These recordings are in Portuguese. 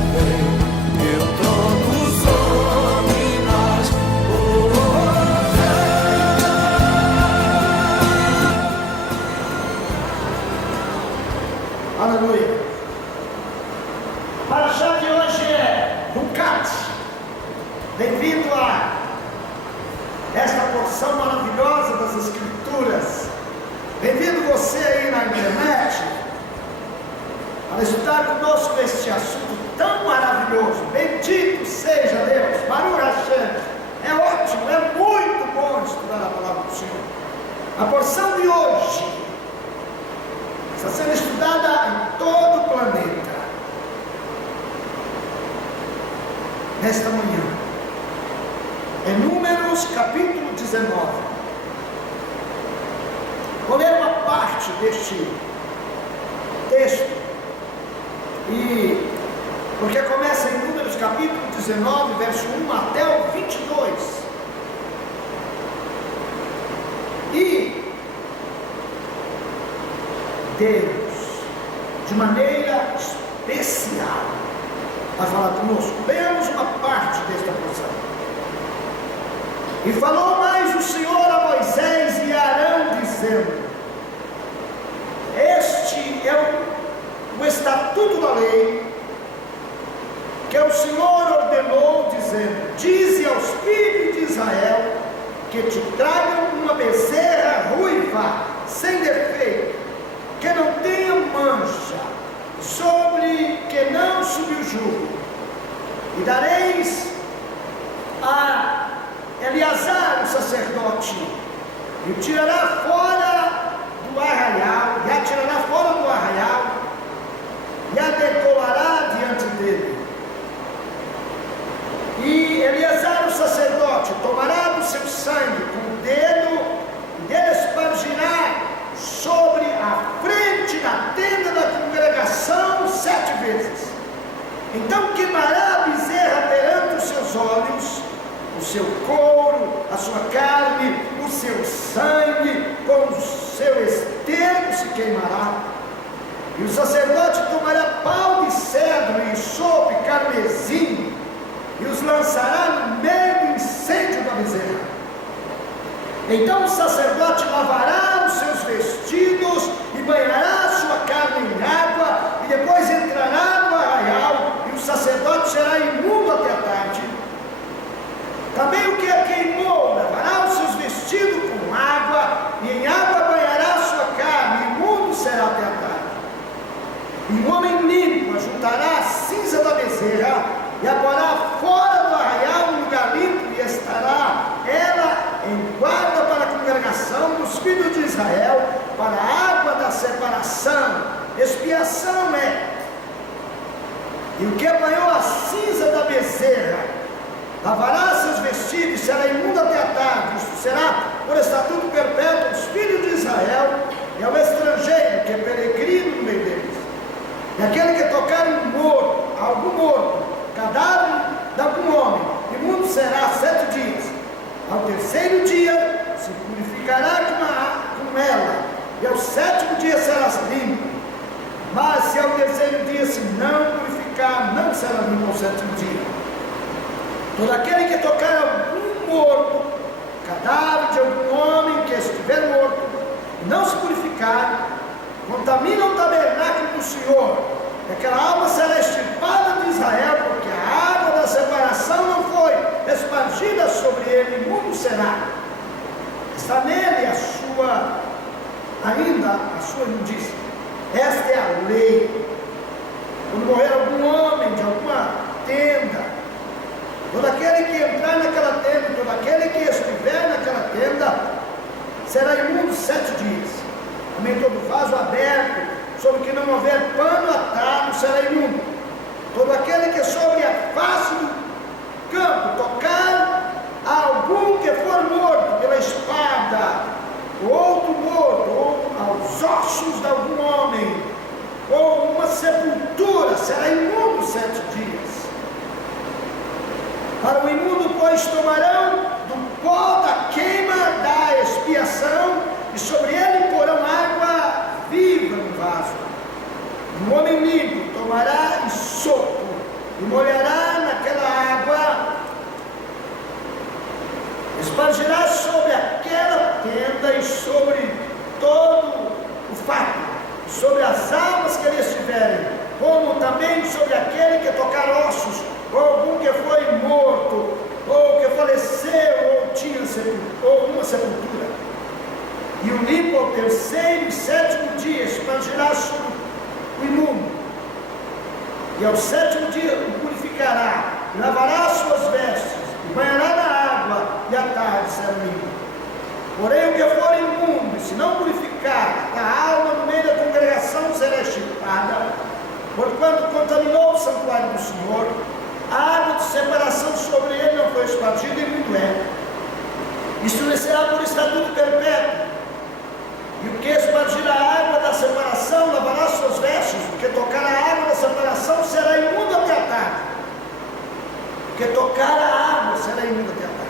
vem, eu troco sobre nós. Aleluia. Paraxá de hoje é Lucat. Devido a esta porção maravilhosa das Escrituras, bem-vindo você aí na internet para estudar conosco este assunto tão maravilhoso. Bendito seja Deus, Baruch Hashem. É ótimo, é muito bom estudar a palavra do Senhor. A porção de hoje está sendo estudada em todo o planeta. Nesta manhã, em Números capítulo 19, vou ler uma parte deste texto, porque começa em Números capítulo 19, verso 1 até o 22, e Deus, de maneira especial, vai falar conosco. Lemos uma parte desta porção. E falou mais o Senhor a Moisés e a Arão, dizendo: este é o estatuto da lei que o Senhor ordenou, dizendo: dize aos filhos de Israel que te tragam uma bezerra ruiva, sem defeito, que não tenha mancha, sobre que não subjugue, e dareis a Eleazar, o sacerdote, e o tirará fora do arraial, e a tirará fora do arraial, e a decolará diante dele. E Eleazar, o sacerdote, tomará do seu sangue com o dedo, e dele espargirá sobre a frente da tenda da congregação 7 vezes. Então queimará a bezerra perante os seus olhos, o seu couro, a sua carne, o seu sangue, com o seu esterco se queimará. E o sacerdote tomará pau de cedro e sopo e carmesim, e os lançará no meio do incêndio da bezerra. Então o sacerdote lavará os seus vestidos e banhará a sua carne em água, e depois entrará no arraial, e o sacerdote será imundo até a tarde. Também o que a queimou lavará os seus vestidos com água, e em água banhará a sua carne, e imundo será até a tarde. E um homem limpo ajuntará a cinza da bezerra, e a porá fora do arraial no lugar limpo, e estará ela em guarda para a congregação dos filhos de Israel, para a água da separação. Expiação é. E o que apanhou a cinza da bezerra lavará seus vestidos, será imundo até a tarde. Isto será por estatuto perpétuo dos filhos de Israel, e ao estrangeiro que é peregrino no meio deles. E aquele que tocar um morto, algum morto, cadáver de algum homem, imundo será 7 dias. Ao terceiro dia se purificará com ela, e ao 7º dia serás limpo. Mas se ao terceiro dia se não purificar, não será limpo ao 7º dia. Todo aquele que tocar algum morto, cadáver de algum homem que estiver morto, e não se purificar, contamina o tabernáculo do Senhor, e aquela alma será extirpada de Israel, porque a água da separação não foi espargida sobre ele, imundo será. Está nele ainda a sua imundícia. Esta é a lei. Quando morrer algum homem de alguma tenda, todo aquele que entrar naquela tenda, todo aquele que estiver naquela tenda, será imundo 7 dias. Também todo vaso aberto, sobre que não houver pano atado, será imundo. Todo aquele que sobre a face do campo tocar a algum que for morto pela espada, ou outro morto, ou aos ossos de algum homem, ou uma sepultura, será imundo 7 dias. Para o imundo, pois, tomarão do pó da queima da expiação, e sobre ele porão água viva no vaso. Um homem limpo tomará esopo, e molhará naquela água, espargirá sobre aquela tenda e sobre todo o fato, sobre as almas que ali estiverem, como também sobre aquele que tocar ossos, ou algum que foi morto, ou que faleceu, ou tinha uma sepultura. E o limpo ao terceiro e sétimo dia espargirá sobre o imundo, e ao sétimo dia o purificará, e lavará as suas vestes, e banhará na água, e à tarde será limpo. Porém o que for imundo, e se não purificar, a alma no meio da congregação será extirpada, porquanto contaminou o santuário do Senhor. A água de separação sobre ele não foi espargida, imundo é. Isto lhe será por estatuto perpétuo. E o que espargir a água da separação lavará suas vestes, o que tocar a água da separação será imundo até a tarde. O que tocar a água será imundo até a tarde.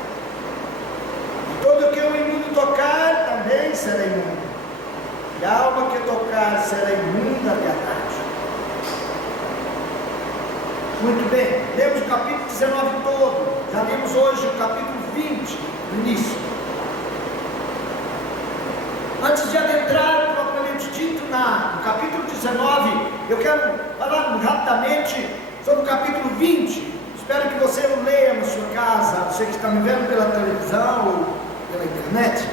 E todo o que o imundo tocar também será imundo. E a alma que tocar será imunda até a tarde. Muito bem, lemos o capítulo 19 todo. Já lemos hoje o capítulo 20, no início. Antes de adentrar propriamente dito no capítulo 19, eu quero falar rapidamente sobre o capítulo 20. Espero que você o leia na sua casa, você que está me vendo pela televisão ou pela internet.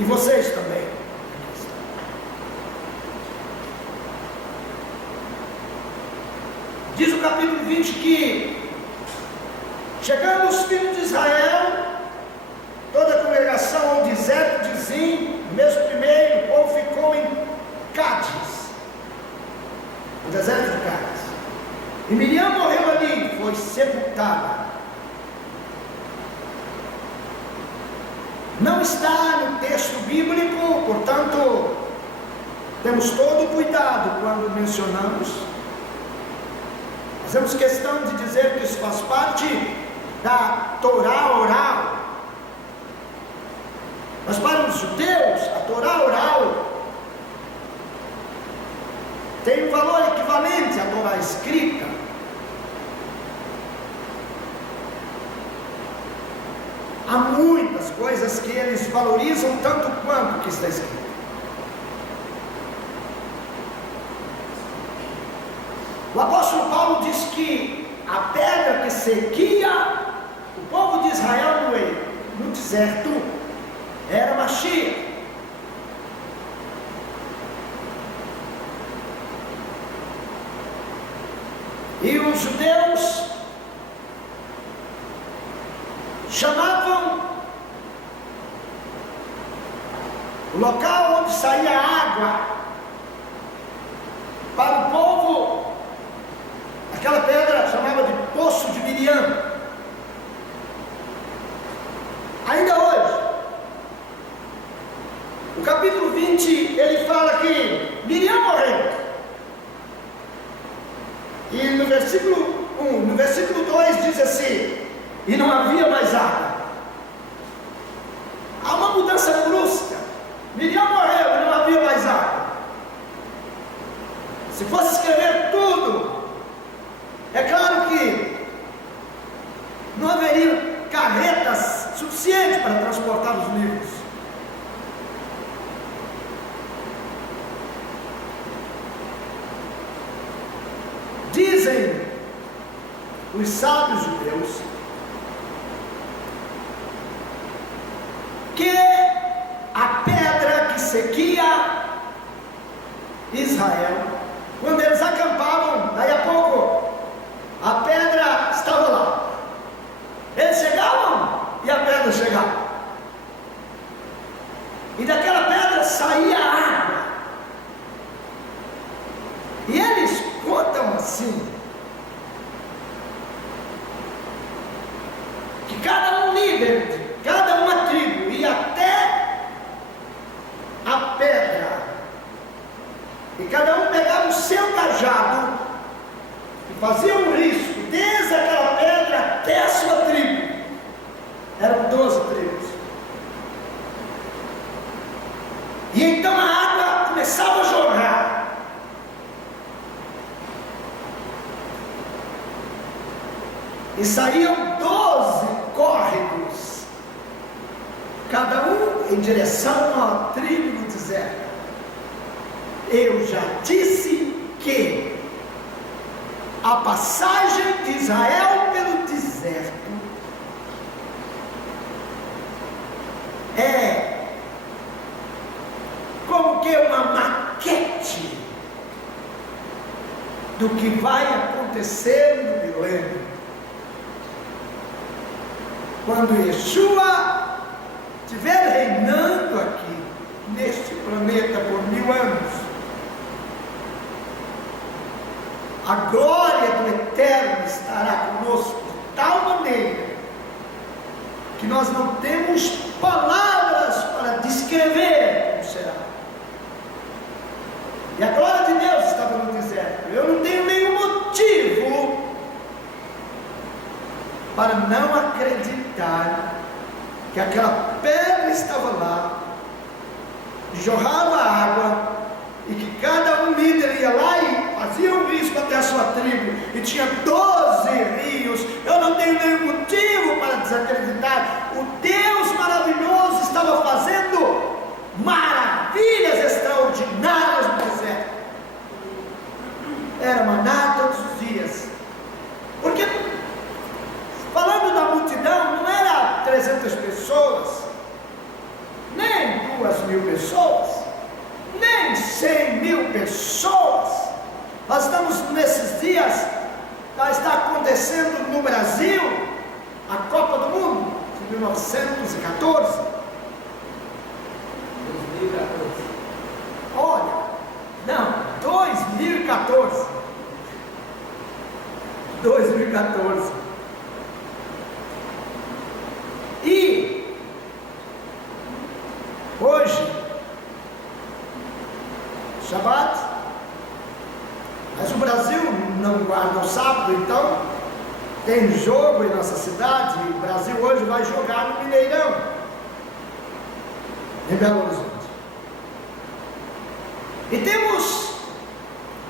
E vocês também. Diz o capítulo 20 que, chegando os filhos de Israel, toda a congregação ao deserto de Zim, no mês primeiro, o povo ficou em Cádiz, no deserto de Cádiz. E Miriam morreu ali, foi sepultada. Não está no texto bíblico, portanto, temos todo o cuidado quando mencionamos. Fazemos questão de dizer que isso faz parte da Torá oral. Mas para os judeus, a Torá oral tem um valor equivalente à Torá escrita. Há muitas coisas que eles valorizam tanto quanto o que está escrito. O apóstolo Paulo diz que a pedra que seguia o povo de Israel no deserto era Mashiach. E os judeus chamavam o local onde saía água para o povo, aquela pedra chamava de Poço de Miriam. Ainda hoje, o capítulo 20, ele fala que Miriam morreu. E no versículo 1, no versículo 2 diz assim: e não havia mais água. Há uma mudança brusca. Miriam morreu e não havia mais água. Se fosse escrever tudo, é claro que não haveria carretas suficientes para transportar os livros. Dizem os sábios judeus que a pedra que seguia Israel, quando eles acampavam, daí a pouco a pedra estava lá. Eles chegavam e a pedra chegava. E daquela pedra saía água. E eles contam assim, que cada um líder, cada uma tribo ia até a pedra, e cada um pegava o seu cajado e fazia um risco desde aquela pedra até a sua tribo. Eram 12 tribos. E então a água começava a jorrar. E saíam 12 córregos, cada um em direção à tribo do deserto. Eu já disse que a passagem de Israel pelo deserto é como que uma maquete do que vai acontecer no milênio, quando Yeshua estiver reinando aqui neste planeta por 1000 anos. A glória do Eterno estará conosco de tal maneira que nós não temos palavras para descrever como será. E a glória de Deus estava no deserto. Eu não tenho nenhum motivo para não acreditar que aquela pedra estava lá, jorrava água, e que cada um líder ia lá e fazia um risco até a sua tribo, e tinha 12 rios. Eu não tenho nenhum motivo para desacreditar. O Deus maravilhoso estava fazendo maravilhas extraordinárias no deserto. Era maná todos os dias. Porque, falando da multidão, não era 300 pessoas, nem 2.000 pessoas, nem 100.000 pessoas. Nós estamos nesses dias, está acontecendo no Brasil a Copa do Mundo de 1914. 2014. Olha, não, 2014. 2014. E hoje, Shabat, mas o Brasil não guarda o sábado, então tem jogo em nossa cidade. E o Brasil hoje vai jogar no Mineirão, em Belo Horizonte. E temos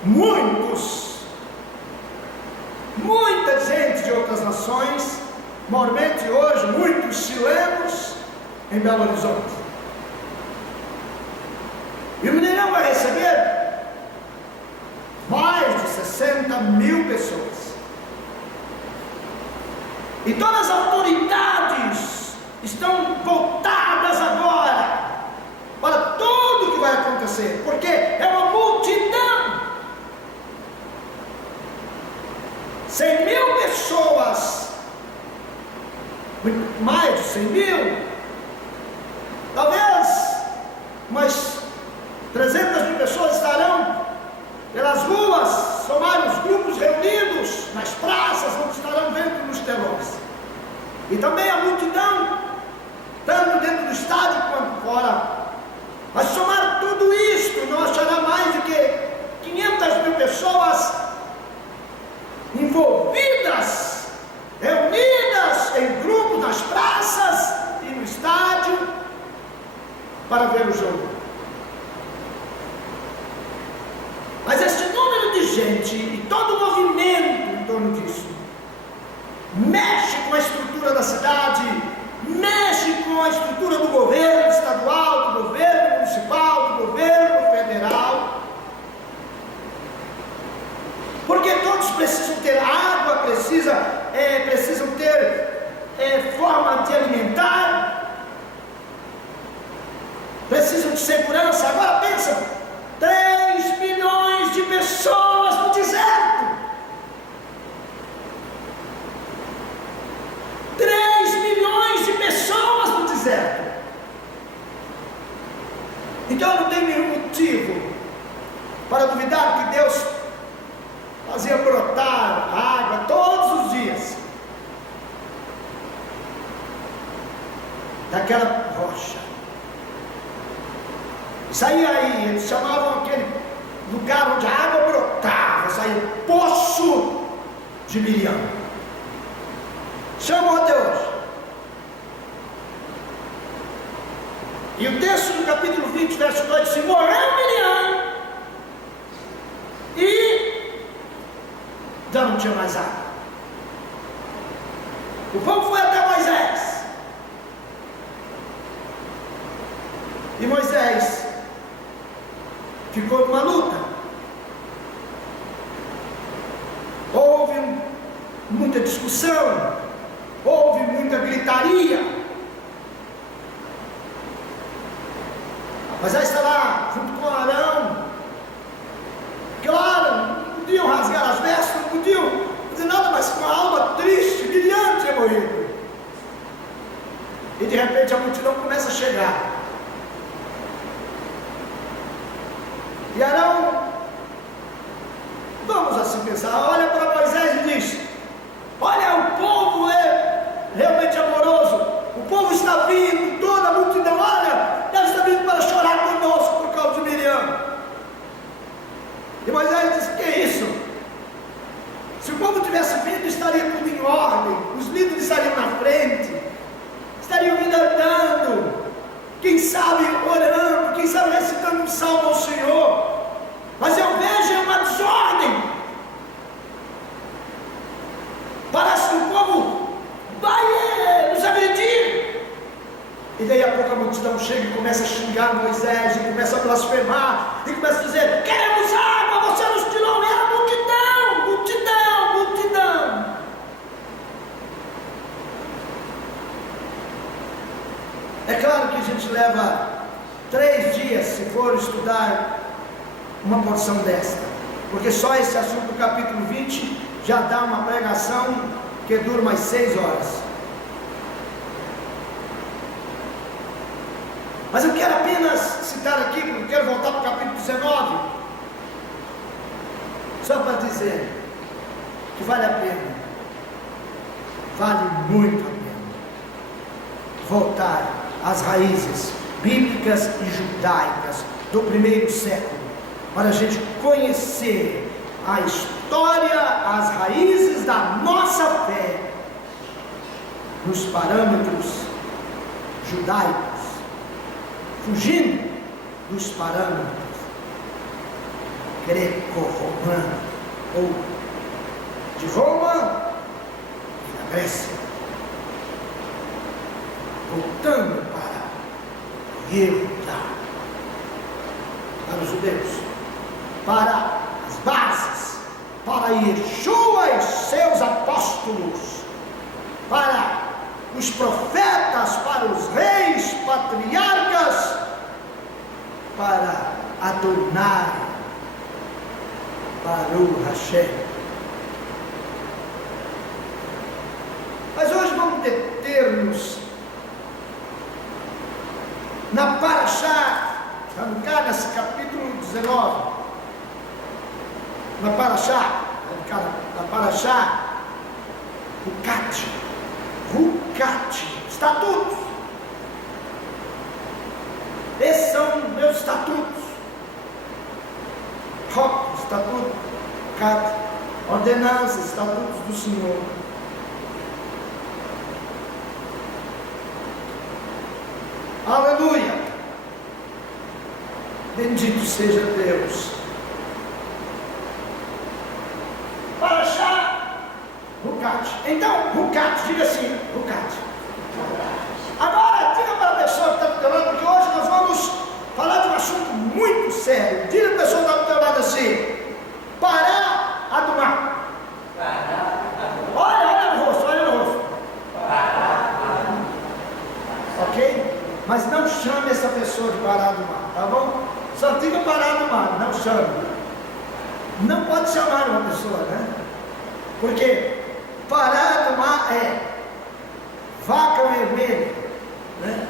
muita gente de outras nações, normalmente hoje muitos chilenos em Belo Horizonte. E o Mineirão vai receber mais de 60.000 pessoas. E todas as autoridades estão voltadas agora para tudo o que vai acontecer, porque é uma multidão. 100.000 pessoas, mais de 100.000, talvez umas 300.000 pessoas estarão pelas ruas, são vários grupos reunidos nas praças, onde estarão dentro dos telões. E também a multidão, tanto dentro do estádio quanto fora. Mas somar tudo isto, não achará mais do que 500.000 pessoas envolvidas, reunidas em grupos nas praças e no estádio para ver o jogo. Mas este número de gente e todo o movimento em torno disso mexe com a estrutura da cidade, mexe com a estrutura do governo estadual, do governo municipal, do governo federal, porque todos precisam ter água, precisam ter forma de alimentar, precisam de segurança. Agora pensa, 3 milhões de pessoas no deserto. 3 milhões de pessoas no deserto. Então eu não tenho nenhum motivo para duvidar que Deus fazia brotar água todos os dias daquela rocha. Saía aí, eles chamavam aquele lugar onde a água brotava, saía o poço de Miriam. Chamam até hoje. E o texto do capítulo 20, verso 2, diz: morreu Miriam e já não tinha mais água. O povo foi até Moisés. E Moisés ficou numa luta. Houve muita discussão, houve muita gritaria. Moisés está lá junto com Arão. Claro, não podiam rasgar as vestes, não podiam fazer nada, mas com a alma triste, Miriam tinha morrido. E de repente a multidão começa a chegar. E Arão, vamos assim pensar, olha para Moisés e diz: olha, o povo é realmente amoroso, o povo está vindo, toda a multidão, olha, deve estar vindo para chorar conosco por causa de Miriam. E Moisés disse: que é isso? Se o povo tivesse vindo, estaria tudo em ordem, os líderes estariam na frente, estariam vindo andando, quem sabe orando, quem sabe recitando um salmo ao Senhor. Mas eu vejo uma desordem. Parece que o povo vai nos agredir. E daí a pouco a multidão chega e começa a xingar Moisés, e começa a blasfemar, e começa a dizer: queremos água, você nos tirou. Era multidão, multidão, multidão. É claro que a gente leva 3 dias se for estudar uma porção desta, porque só esse assunto do capítulo 20 já dá uma pregação que dura mais 6 horas. Mas eu quero apenas citar aqui, porque eu quero voltar para o capítulo 19, só para dizer que vale a pena, vale muito a pena voltar às raízes bíblicas e judaicas do primeiro século, para a gente conhecer a história, as raízes da nossa fé nos parâmetros judaicos, fugindo dos parâmetros greco-romanos, ou de Roma e da Grécia, voltando para Yehudá, para os judeus, para as bases, para Yeshua e seus apóstolos, para os profetas, para os reis, patriarcas, para Adonai, Baruch Hashem. Mas hoje vamos deter-nos na Parashá, vamos cá nesse capítulo 19, na Parashá, Rucat, estatutos. Esses são meus estatutos. Estatuto, Cat, ordenanças, estatutos do Senhor. Aleluia! Bendito seja Deus. Parashá, Rucat. Então, Rucat, diga assim, Rucat. Agora, diga para a pessoa que está do teu lado, porque hoje nós vamos falar de um assunto muito sério. Diga para a pessoa que está do teu lado assim: Pará Adumá. Olha no rosto, olha no rosto. Ok? Mas não chame essa pessoa de Pará Adumá, tá bom? Só diga Pará Adumá, não chame. Não pode chamar uma pessoa, né? Porque Pará Adumá é vaca vermelha, né?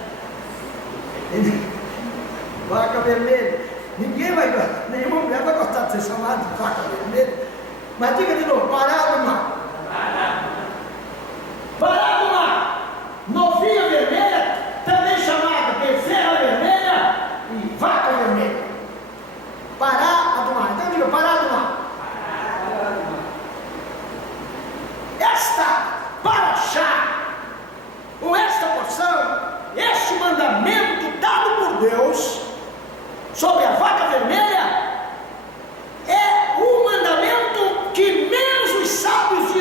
Vaca vermelha. Ninguém vai gostar, nenhuma mulher vai gostar de ser chamada de vaca vermelha. Mas diga de novo: Pará Adumá. Pará Adumá. Novilha vermelha, também chamada bezerra vermelha e vaca vermelha. Pará Adumá. Então diga: Pará Adumá. Esta Parashá, ou esta porção, este mandamento dado por Deus sobre a vaca vermelha, é o mandamento que menos os sábios de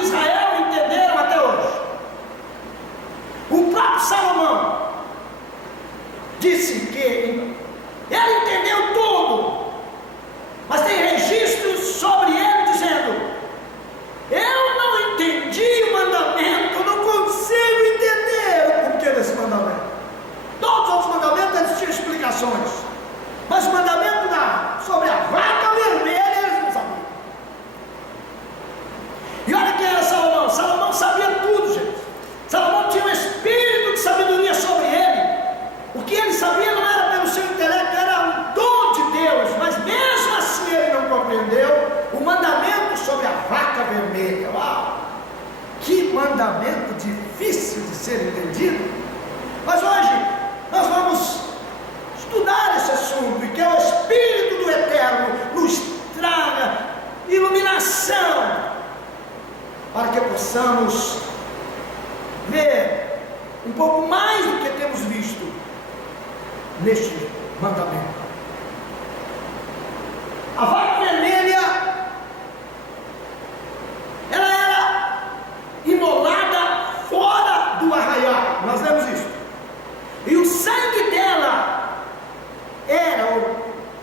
mandamento difícil de ser entendido, mas hoje nós vamos estudar esse assunto, e que é o Espírito do Eterno nos traga iluminação, para que possamos ver um pouco mais do que temos visto neste mandamento. A vaca vermelha, ela era imolada fora do arraial, nós lemos isso, e o sangue dela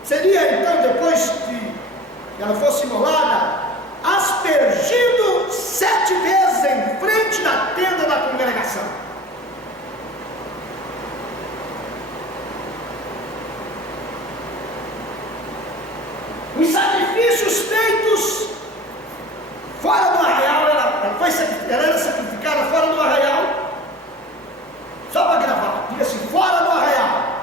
seria então, depois que ela fosse imolada, aspergido 7 vezes em frente da tenda da congregação. Os sacrifícios feitos fora do arraial, ela era sacrificada fora do arraial, só para gravar, diga-se, fora do arraial.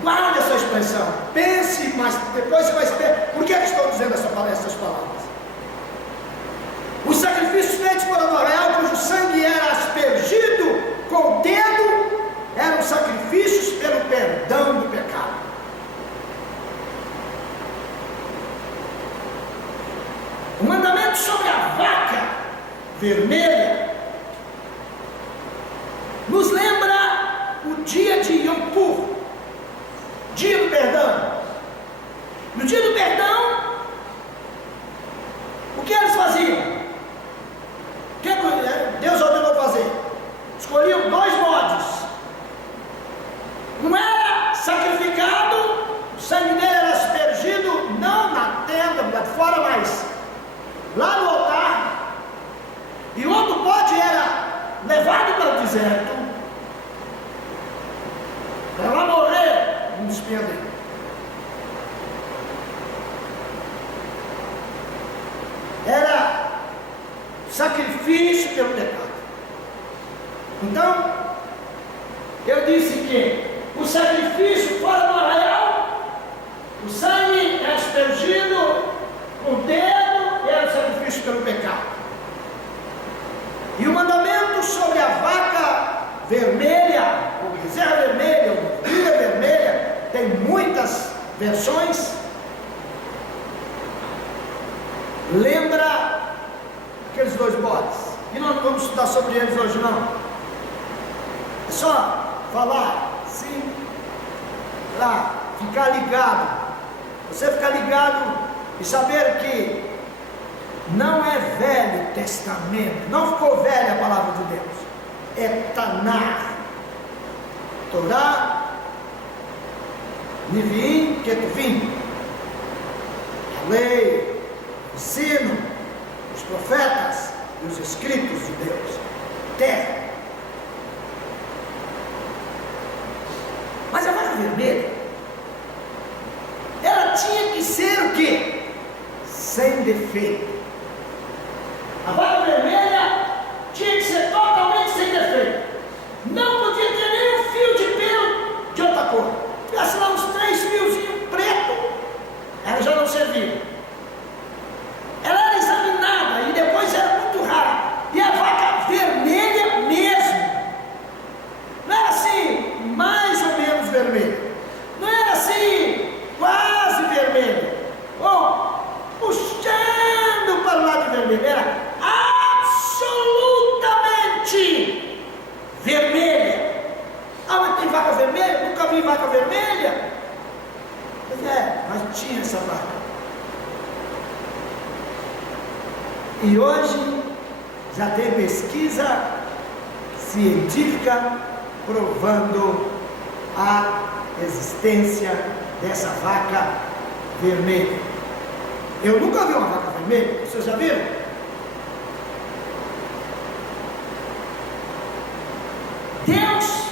Guarde essa expressão, pense, mas depois você vai saber por que estou dizendo essas palavras. Os sacrifícios feitos fora do arraial, cujo sangue era aspergido com o dedo, eram sacrifícios pelo perdão do pecado. O mandamento sobre a vaca vermelha nos lembra o dia de Yom Kippur, dia do perdão. No dia do perdão, o que eles faziam? O que Deus ordenou fazer? Escolhiam 2 bodes. Não era sacrificado, o sangue dele era aspergido, não na tenda, lá de fora, mas lá no altar. E o outro bode era levado para o deserto, para lá morrer no espinho dele. Era sacrifício pelo pecado. Então, eu disse que o sacrifício fora do arraial, o sangue é aspergido com o dedo, era o sacrifício pelo pecado. E o mandamento sobre a vaca vermelha, ou bezerra vermelha, ou novilha vermelha, tem muitas versões, lembra aqueles 2 bodes, e nós não vamos estudar sobre eles hoje não, é só falar, sim, lá, ficar ligado, você ficar ligado e saber que não é Velho Testamento, não ficou velha a palavra de Deus, é Tanar, Torá, Neviim, Ketuvim, a lei, o ensino, os profetas e os escritos de Deus, terra. Mas a vaca vermelha, ela tinha que ser o quê? Sem defeito. A vaca vermelha tinha que ser totalmente sem defeito. Não podia ter nenhum fio de pelo de outra cor. Tivesse lá uns 3 fiozinhos preto, ela já não servia. Ela era examinada e depois era muito rara. E a vaca vermelha mesmo. Não era assim, mais ou menos vermelha. Não era assim, quase vermelha. Ou puxando para o lado vermelho. Era absolutamente vermelha. Ah, mas tem vaca vermelha? Nunca vi vaca vermelha. Mas tinha essa vaca. E hoje já tem pesquisa científica provando a existência dessa vaca vermelha. Eu nunca vi uma vaca vermelha, vocês já viram? Deus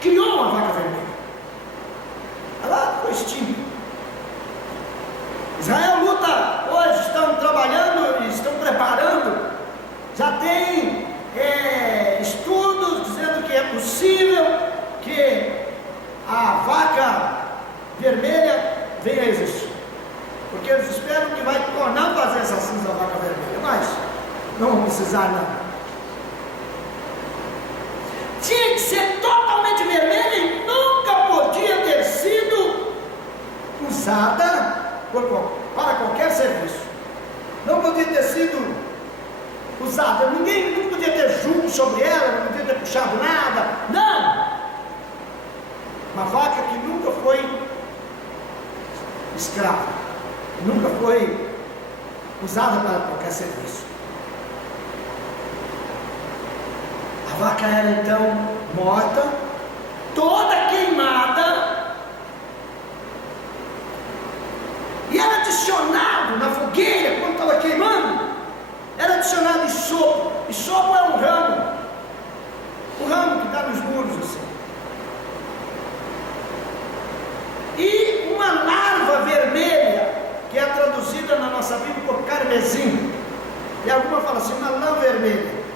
criou uma vaca vermelha. Ela foi extinta. Israel luta hoje, estão trabalhando, estão preparando, já tem estudos dizendo que é possível que a vaca vermelha venha a existir, porque eles esperam que vai tornar fazer essa cinza da vaca vermelha, mas não circuncisar, não. Tinha que ser totalmente vermelha e nunca podia ter sido usada para qualquer serviço. Não podia ter sido usada, ninguém nunca podia ter julgo sobre ela, não podia ter puxado nada, não! Uma vaca que nunca foi escrava, nunca foi usada para qualquer serviço. A vaca era então morta, toda queimada, e era adicionado na fogueira, quando estava queimando, era adicionado isopo. Isopo é um ramo que dá nos muros assim. E uma larva vermelha, que é traduzida na nossa Bíblia por carmesim. E alguma fala assim, uma lã vermelha.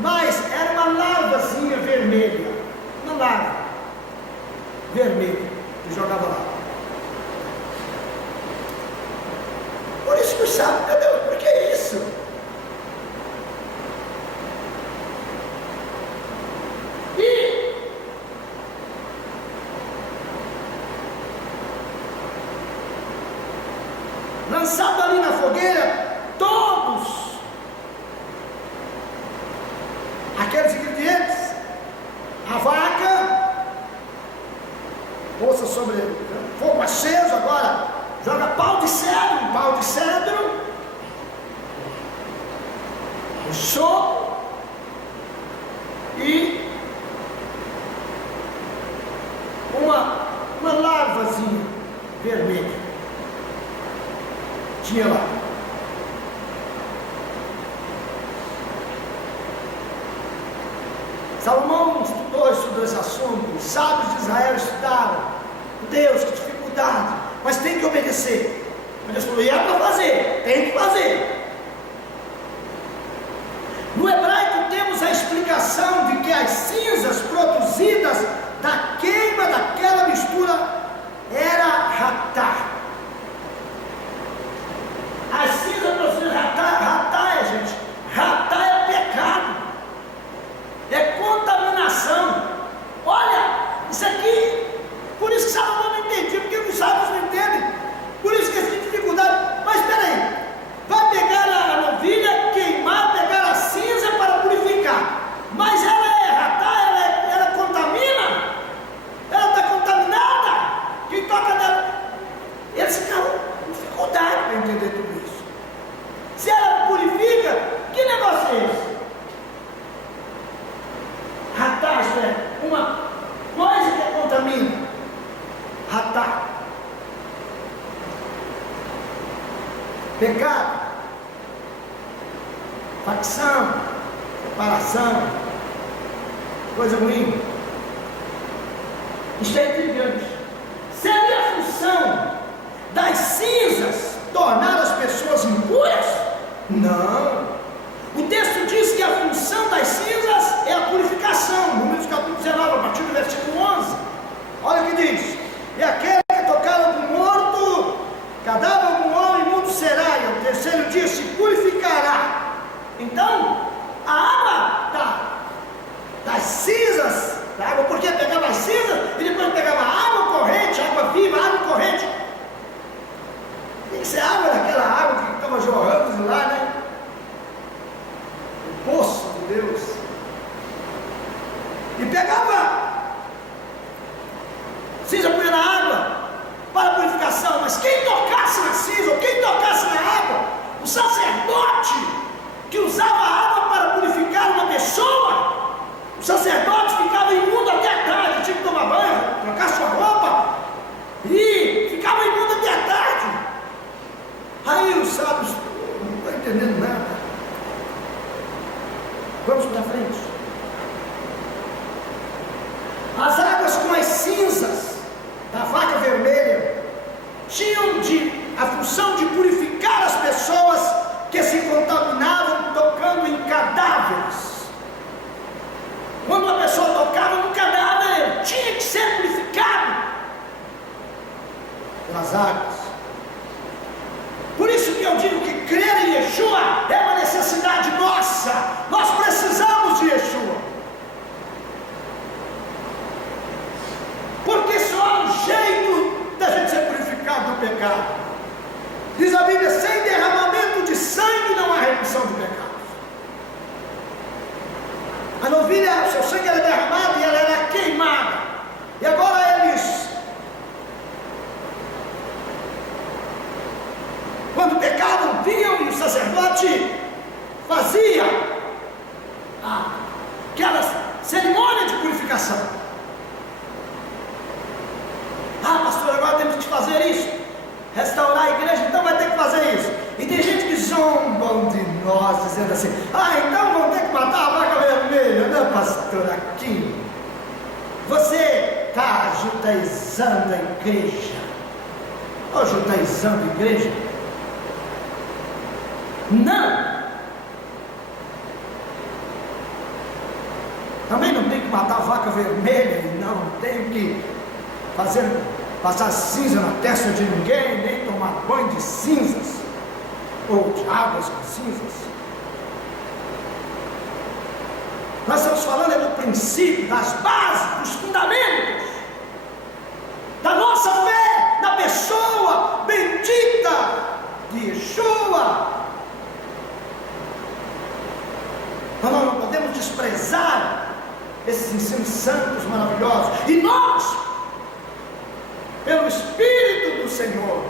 Mas era uma larvazinha vermelha. Uma larva vermelha que jogava lá. Por isso que o sábio, meu Deus, por que isso? E lançado ali na fogueira, todos aqueles ingredientes, a vaca, poça sobre fogo aceso, agora joga pau de cedro, o sopro e uma larvazinha vermelha. Tinha lá. Salomão estudou esse assunto, os sábios de Israel estudaram. Deus, que dificuldade, mas tem que obedecer. Mas Deus falou, e é para fazer, tem que fazer. No hebraico temos a explicação de que as cinzas produzidas da queima daquela mistura era ratá. As cinzas produzidas ratá é, gente, ratá é pecado, é contaminação. Olha, isso aqui, por isso que Salomão não entendia, porque os sábios não entendem, por isso que eles têm dificuldade. Mas espera aí, vai pegar a novilha, queimar, pegar a cinza para purificar, mas ela é ratá, ela contamina, ela está contaminada, quem toca nela, eles ficaram com dificuldade para entender tudo isso. Se ela purifica, que negócio é esse? Ratá, isto é, uma coisa que contamina. Ratá. Pecado. Facção. Separação. Coisa ruim. Isto é intrigante. Seria a função das cinzas tornar as pessoas impuras? Não. O texto diz que a função das cinzas é a purificação. Números capítulo 19, a partir do versículo 11. Olha o que diz: e aquele que tocar algum morto, cadáver algum homem, imundo será, e ao terceiro dia se purificará. Então, a água das cinzas, da água, porque pegava as cinzas e depois pegava água corrente, água viva, água corrente. Tem que ser água daquela água que estava jorrando lá, né? O poço de Deus. E pegava cinza, punha na água para purificação. Mas quem tocasse na cinza, ou quem tocasse na água, o sacerdote que usava a água para purificar uma pessoa, o sacerdote ficava imundo até a tarde, tinha que tomar banho, trocar sua roupa, e ficava imundo até a tarde. Aí os sábios não estão entendendo nada. Vamos para frente. As águas com as cinzas da vaca vermelha tinham a função de purificar as pessoas que se contaminavam tocando em cadáveres. Quando uma pessoa tocava no cadáver, ele tinha que ser purificado pelas águas. Por isso que eu digo que crer em Yeshua é uma necessidade nossa. o sacerdote fazia aquela cerimônia de purificação. Pastor, agora temos que fazer isso, restaurar a igreja, então vai ter que fazer isso. E tem gente que zombam de nós, dizendo assim: então vão ter que matar a vaca vermelha. Não, pastor, aqui você está judaizando a igreja. Ou judaizando a igreja? Não. Também não tem que matar a vaca vermelha, e não tem que passar cinza na testa de ninguém, nem tomar banho de cinzas, ou de águas com cinzas. Nós estamos falando do princípio, das bases, dos fundamentos da nossa fé na pessoa bendita de Yeshua. Nós não podemos desprezar esses ensinos santos, maravilhosos. E nós, pelo Espírito do Senhor,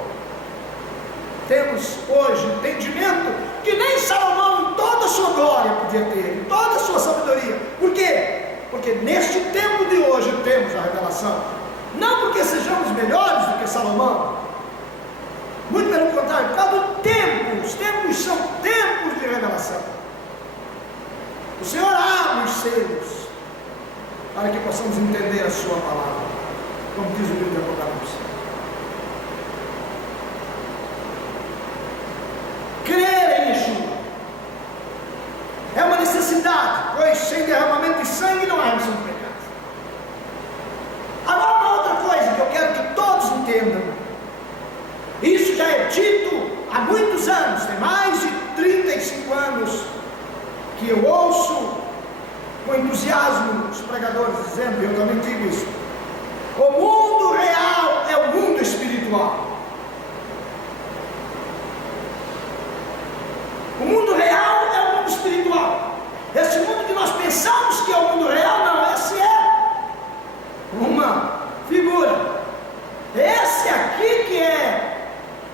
temos hoje entendimento que nem Salomão, em toda a sua glória, podia ter, em toda a sua sabedoria. Por quê? Porque neste tempo de hoje temos a revelação. Não porque sejamos melhores do que Salomão, muito pelo contrário, por causa do tempo. Os tempos são tempos de revelação. O Senhor abre os selos para que possamos entender a sua palavra, como diz o livro de Apocalipse. Crer em Yeshua é uma necessidade, pois sem derramamento de sangue não há remissão de pecados. Agora, uma outra coisa que eu quero que todos entendam, isso já é dito há muitos anos, tem mais de 35 anos que eu ouço com entusiasmo os pregadores dizendo, e eu também digo isso: o mundo real é o mundo espiritual. O mundo real é o mundo espiritual. Esse mundo que nós pensamos que é o mundo real, não, esse é uma figura. Esse aqui que é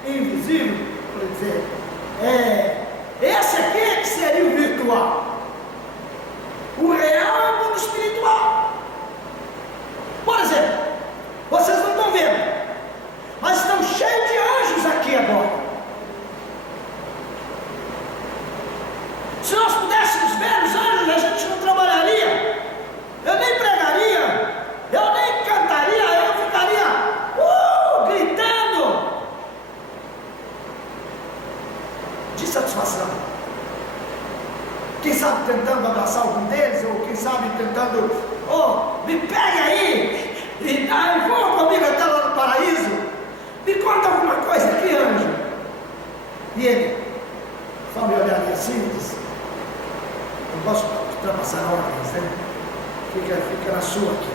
invisível, por dizer, esse aqui é que seria o virtual. O real é o mundo espiritual. Por exemplo, vocês não estão vendo, mas estão cheios de anjos aqui agora. Se nós pudéssemos ver os anjos, a gente não trabalharia, eu nem pregaria, eu nem cantaria, eu ficaria gritando de satisfação. Quem sabe tentando abraçar algum deles, ou quem sabe tentando, me pegue aí, e voa comigo até lá no paraíso, me conta alguma coisa aqui, anjo. E ele só me olharia assim e disse: não posso ultrapassar ordens, né? Fica na sua aqui.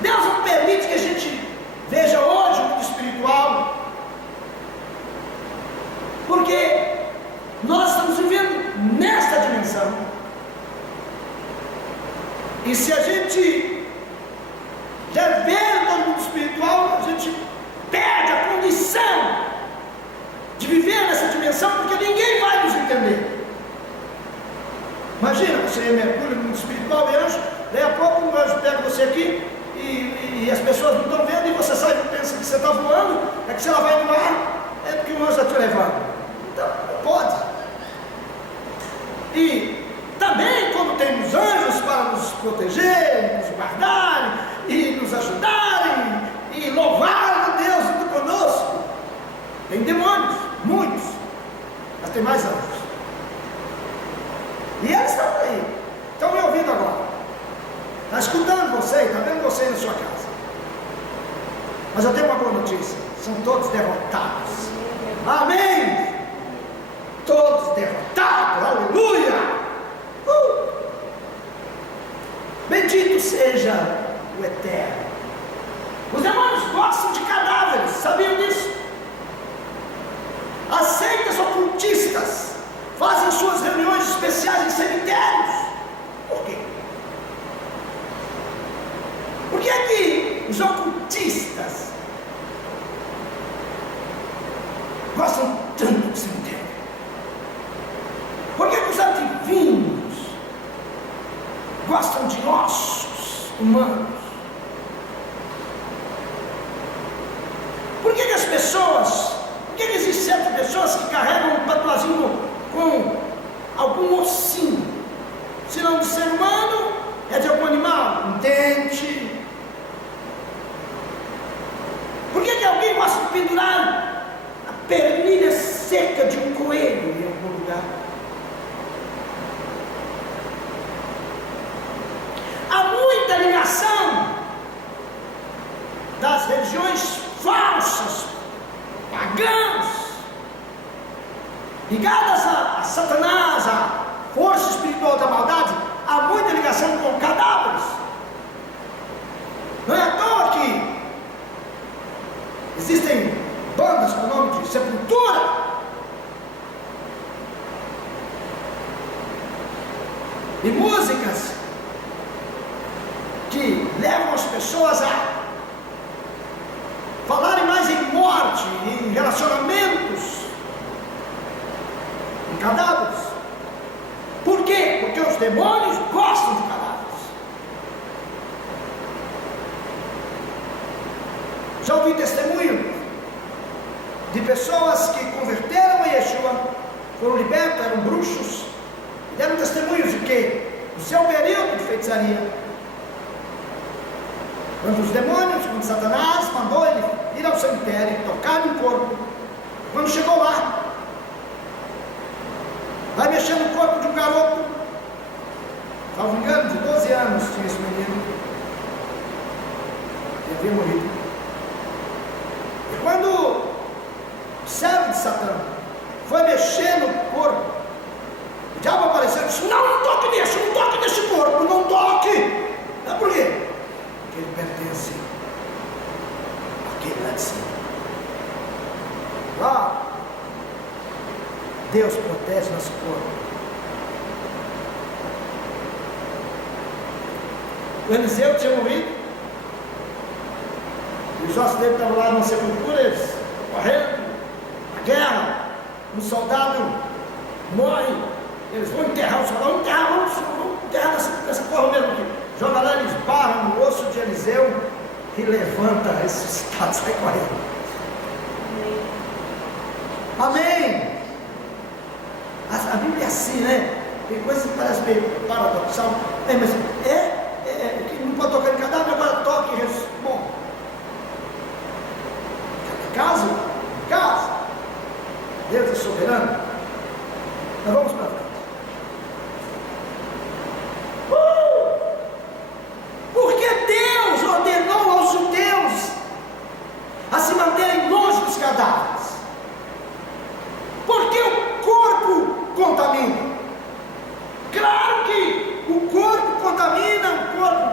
Deus não permite que a gente veja hoje o mundo espiritual, porque nós estamos vivendo nesta dimensão. E se a gente já vê o mundo espiritual, a gente perde a condição de viver nessa dimensão, porque ninguém vai nos entender. Imagina, você mergulha no mundo espiritual e anjo, daí a pouco um anjo pega você aqui e as pessoas não estão vendo, e você sai e pensa que você está voando, é que se ela vai no ar, é porque o anjo está te levando. Então, não pode. E também, quando temos anjos para nos proteger, nos guardarem e nos ajudarem e louvar a Deus junto conosco, tem demônios, muitos, mas tem mais anjos. E eles estão aí, estão me ouvindo agora, está escutando você, está vendo você na sua casa. Mas eu tenho uma boa notícia: são todos derrotados. Amém! Todos derrotados, aleluia! Bendito seja o Eterno. Os demônios gostam de cadáveres, sabiam disso? As seitas ocultistas fazem suas reuniões especiais em cemitérios. Por quê? Por que é que os ocultistas gostam tanto do cemitério? Por que os adivinhos gostam de ossos humanos? Por que as pessoas, por que existem certas pessoas que carregam um patuazinho com algum ossinho? Se não de ser humano, é de algum animal, um dente. Por que alguém gosta de pendurar a perninha seca de um coelho em algum lugar? Há muita ligação das religiões falsas, pagãs, ligadas a Satanás, a força espiritual da maldade. Há muita ligação com cadáveres. Não é à toa que existem bandas com o nome de Sepultura, e músicas que levam as pessoas a falarem mais em morte, em relacionamentos, em cadáveres. Por quê? Porque os demônios gostam de cadáveres. Já ouvi testemunho de pessoas que converteram a Yeshua, foram libertas, eram bruxos, e deram testemunho de que no seu período de feitiçaria, quando os demônios, quando Satanás mandou ele ir ao cemitério e tocar no corpo, quando chegou lá, vai mexer no corpo de um garoto, salvo engano, de 12 anos tinha esse menino, ele havia morrido. E quando o servo de Satã foi mexer no corpo, o diabo apareceu e disse: não toque nesse corpo, não toque. Não, por quê? Porque ele pertence àquele lá de cima. Lá Deus protege nosso corpo. O Eliseu tinha morrido, e os ossos dele estavam lá na sepultura, eles correndo, a guerra, um soldado morre, eles vão enterrar o soldado, vamos enterrar nessa porra mesmo aqui. Joga lá, eles barram no osso de Eliseu e levanta ressuscitado, sai correndo. Amém. A Bíblia é assim, né? Tem coisa que parece meio paradoxal, mas que não pode tocar em cadáver, agora toque e ressuscita. Bom, caso, Deus é soberano. Nós vamos para frente. Porque Deus ordenou aos judeus a se manterem longe dos cadáveres. Porque o corpo contamina. Claro que o corpo contamina, o corpo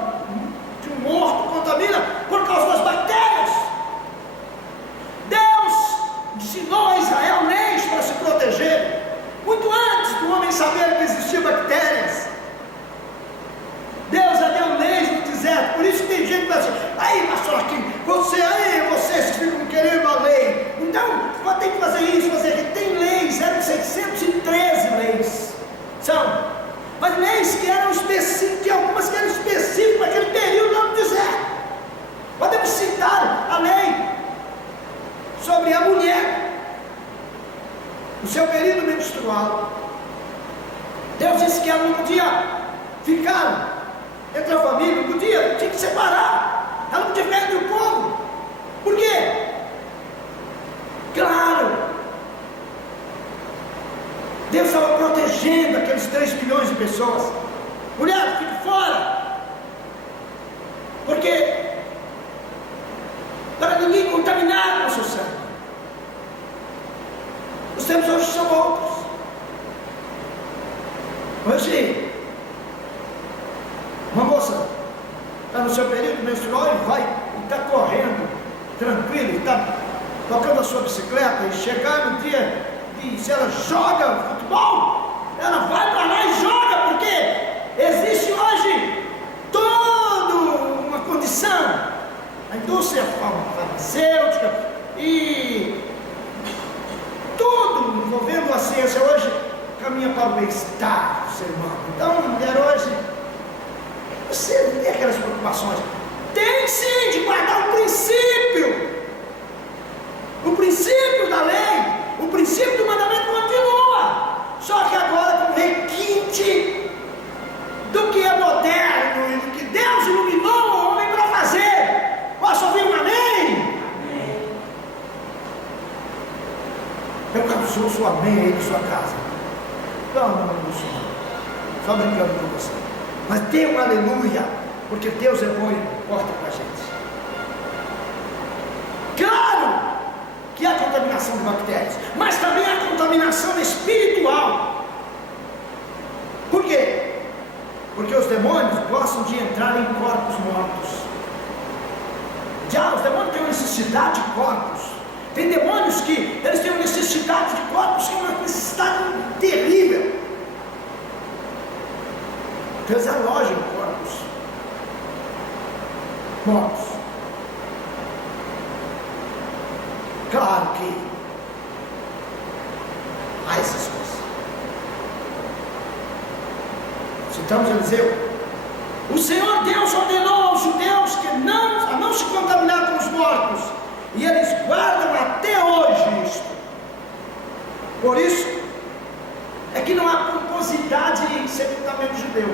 de um morto contamina por causa das bactérias. Deus ensinou a Israel leis para se proteger, muito antes do homem saber que existiam bactérias. Deus já deu leis no deserto. Por isso tem gente que fala assim: aí pastor aqui, vocês ficam querendo a lei, então tem que fazer isso, fazer aquilo. Tem leis, eram 613 leis, mas leis que eram específicas, tinha algumas que eram específicas para aquele período lá no deserto. Podemos citar a lei sobre a mulher, no seu período menstrual. Deus disse que ela não podia ficar entre a família, não podia, tinha que separar, ela não podia ficar entre o povo. Por quê? Claro, Deus estava protegendo aqueles 3 milhões de pessoas. Mulher, fique fora, porque para ninguém contaminar com o seu sangue. Os tempos hoje são outros. Hoje, uma moça está no seu período menstrual e vai, e está correndo, tranquilo, está tocando a sua bicicleta, e chegar no dia, e se ela joga futebol, ela vai para lá e joga, porque existe hoje toda uma condição, a indústria farmacêutica e tudo paciência hoje caminha para o bem-estar do ser humano. Então, mulher hoje, você não tem aquelas preocupações. Tem sim de guardar o princípio da lei, o princípio do mandamento continua, só que agora com requinte do que é moderno e do que Deus iluminou o homem para fazer. Posso ouvir um amém? Eu quero sua amém aí na sua casa. Não, só brincando com você. Mas dê um aleluia, porque Deus é bom e importa com a gente. Claro que há contaminação de bactérias, mas também há contaminação espiritual. Por quê? Porque os demônios gostam de entrar em corpos mortos. Já os demônios têm uma necessidade de corpos. Tem demônios que eles têm uma necessidade de corpos, que é uma necessidade terrível. Eles alojam corpos mortos. Claro que há essas coisas. Citamos Eliseu. O Senhor Deus ordenou aos judeus que não se contaminar com os mortos, e eles guardam até hoje isto. Por isso é que não há pomposidade em sepultamento judeu.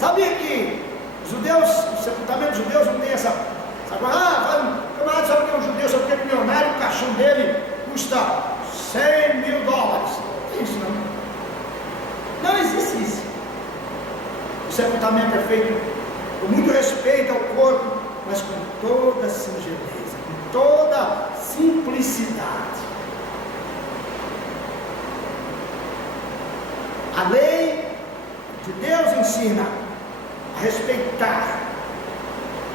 Sabia que os judeus, o sepultamento de judeus não tem essa coisa? Camarada, sabe que é um judeu, sabe que é milionário, o caixão dele custa $100 mil. Não tem isso não. Não existe isso. O sepultamento é feito com muito respeito ao corpo, mas com toda singeleza, com toda simplicidade. A lei de Deus ensina a respeitar,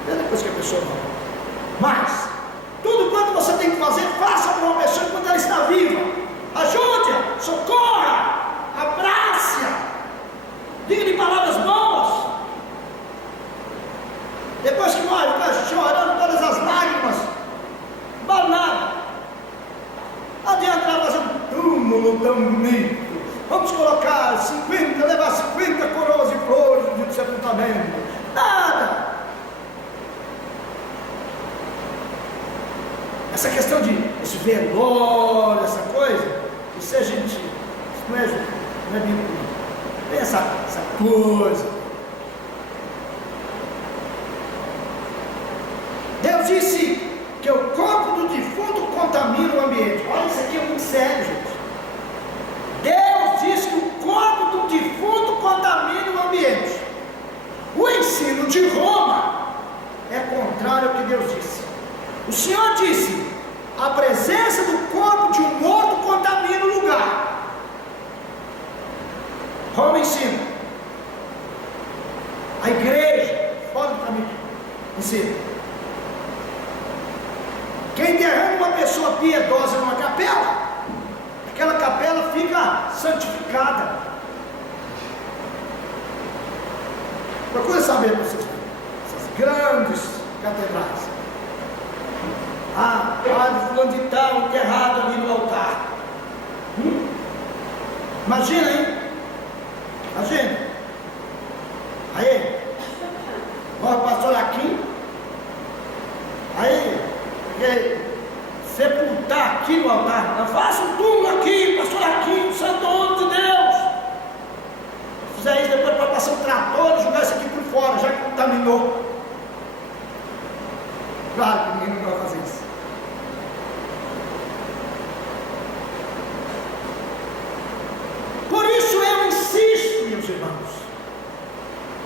depois que a pessoa morre. Mas, tudo quanto você tem que fazer, faça para uma pessoa enquanto ela está viva. Ajude-a, socorra, abrace-a, diga-lhe palavras boas. Depois que morre, fica chorando todas as lágrimas, não vale nada. Não adianta ela fazer um túmulo tão bonito. Vamos colocar 50, levar 50 coroas de flores de sepultamento. Nada. Essa questão de esse velório, essa coisa, isso é gentil. Isso não é bíblico. Tem essa coisa. Deus disse que o corpo do defunto contamina o ambiente. Olha, isso aqui é muito sério, gente. Deus disse que o corpo do defunto contamina o ambiente. O ensino de Roma é contrário ao que Deus disse. O Senhor disse: a presença do corpo de um morto contamina o lugar. Roma ensina. A igreja, fora do caminho, ensina. Quem derrama uma pessoa piedosa numa capela, aquela capela fica santificada. Procure saber para vocês, essas grandes catedrais. Padre fulano de tal enterrado ali no altar. Imagina, hein? Imagina. Aí, o pastor Aquim, sepultar aqui no altar. Eu faço um túmulo aqui, pastor Aquim, santo homem de Deus. Se fizer isso, depois para passar um trator e jogar isso aqui por fora, já que contaminou. Claro que ninguém não vai fazer isso. Por isso eu insisto, meus irmãos,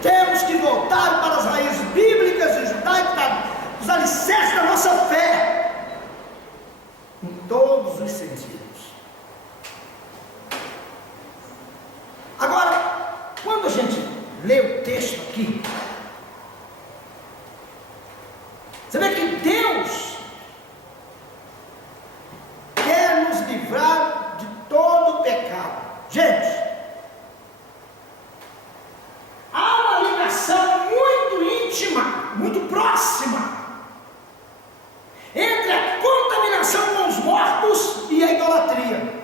temos que voltar para as raízes bíblicas e judaicas, os alicerces da nossa fé, em todos os sentidos. Agora, quando a gente lê o texto aqui, você vê que Deus quer nos livrar de todo o pecado. Gente, há uma ligação muito íntima, muito próxima, entre a contaminação com os mortos e a idolatria.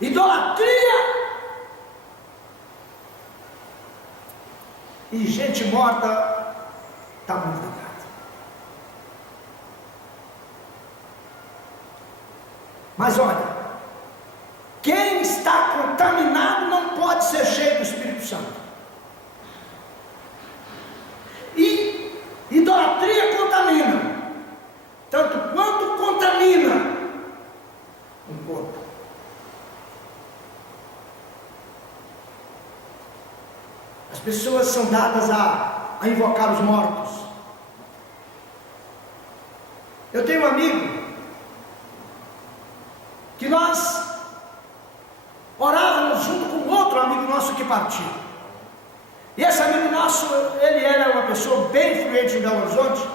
idolatria e gente morta está muito ligado. Mas olha, quem está contaminado não pode ser cheio do Espírito Santo. E idolatria contamina, tanto quanto contamina um corpo. As pessoas são dadas a invocar os mortos. Eu tenho um amigo que nós orávamos junto com outro amigo nosso que partiu. E esse amigo nosso, ele era uma pessoa bem influente em Belo Horizonte.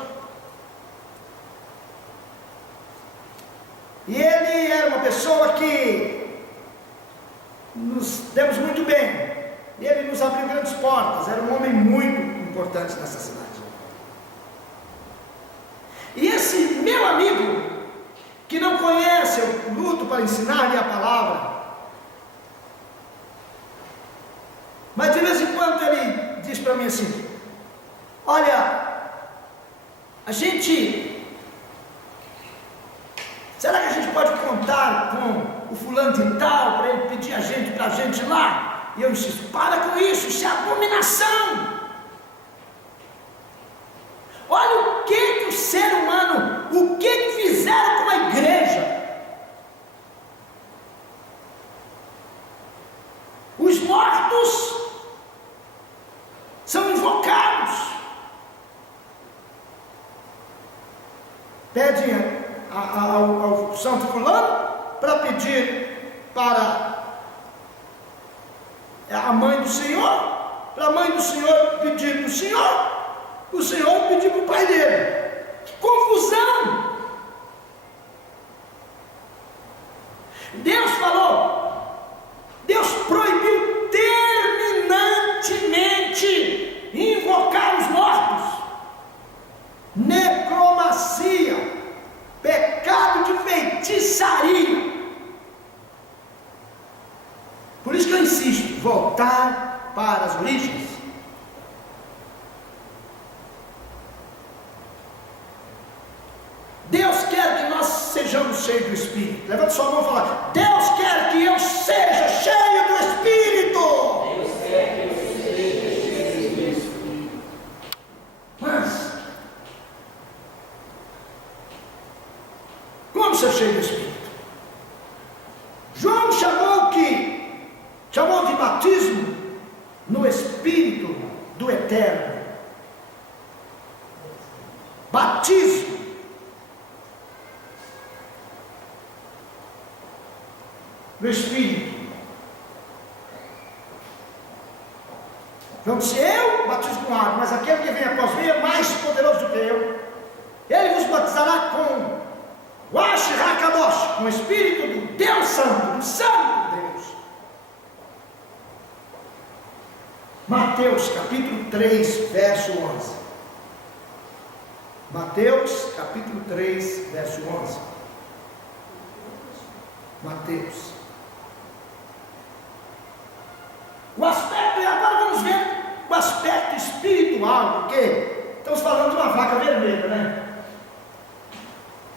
E ele era uma pessoa que nos demos muito bem. E ele nos abriu grandes portas. Era um homem muito importante nessa cidade. E esse meu amigo, que não conhece, eu luto para ensinar-lhe a palavra, mas de vez em quando ele diz para mim assim: olha, a gente, será que a gente pode contar com o fulano de tal para ele pedir para a gente lá? E eu insisto: para com isso é abominação. Olha o que o ser humano, o que fizeram com a igreja. Os mortos são invocados. Pedem ao santo fulano para pedir para a mãe do Senhor, para a mãe do Senhor pedir para o Senhor pedir para o pai dele. Que confusão! Deus falou, Deus proibiu terminantemente invocar os mortos. Necromancia, pecado de feitiçaria. Por isso que eu insisto, voltar para as origens. Deus quer que nós sejamos cheios do Espírito. Levante sua mão e fala: Deus quer que eu seja cheio do Espírito. Deus quer que eu seja cheio do Espírito. Mas como ser cheio do Espírito? João chamou de batismo no Espírito do Eterno. Batismo. No Espírito. Vamos dizer, eu batizo com água, mas aquele que vem após mim é mais poderoso do que eu. Ele vos batizará com Wash Hakadosh, com o Espírito do Deus Santo, do Santo Deus. Mateus capítulo 3, verso 11. Mateus capítulo 3, verso 11. Mateus. O aspecto, e agora vamos ver o aspecto espiritual, porque estamos falando de uma vaca vermelha, né?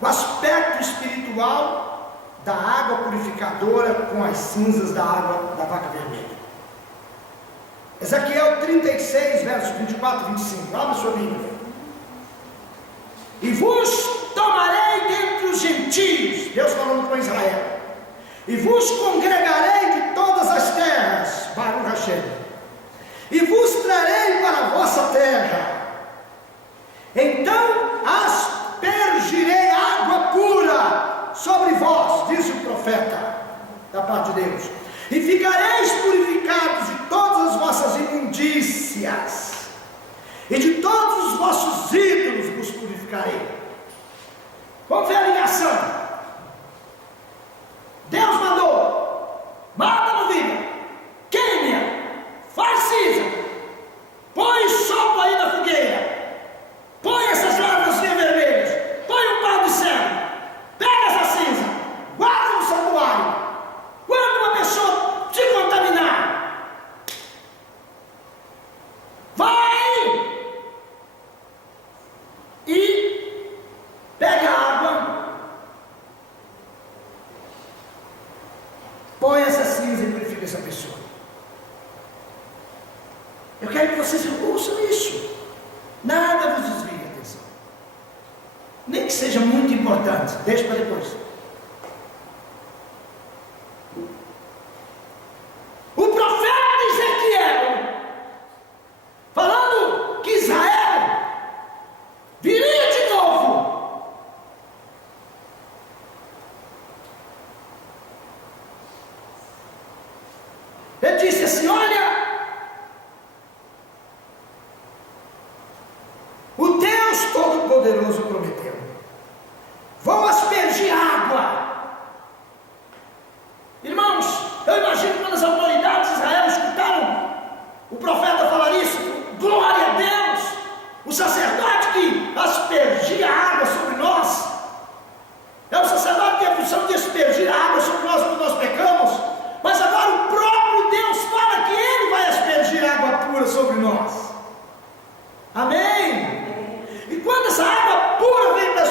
O aspecto espiritual da água purificadora com as cinzas da água da vaca vermelha. Ezequiel 36, versos 24 e 25. Abra sua Bíblia. E vos tomarei dentre os gentios, Deus falando com Israel, e vos congregarei de todas as terras, Baruch Hashem, e vos trarei para a vossa terra. Então aspergirei água pura sobre vós, diz o profeta da parte de Deus, e ficareis purificados de todas as vossas imundícias, e de todos os vossos ídolos vos purificarei. Vamos ver a ligação. Deus mandou: mata a novilha, queime-a, faz cinza, põe sopro aí na fogueira, põe essas larvas vermelhas, põe um pau de céu, pega essa cinza, guarda no santuário. Quando uma pessoa que seja muito importante, deixa para depois. O profeta Ezequiel, falando que Israel viria de novo, ele disse assim: olha, o Deus Todo-Poderoso prometeu, vão aspergir água. Irmãos, eu imagino quando as autoridades de Israel escutaram o profeta falar isso, glória a Deus, o sacerdote que aspergia água sobre nós, é o sacerdote que tem a função de aspergir a água sobre nós quando nós pecamos, mas agora o próprio Deus fala que Ele vai aspergir água pura sobre nós. Amém? E quando essa água pura vem para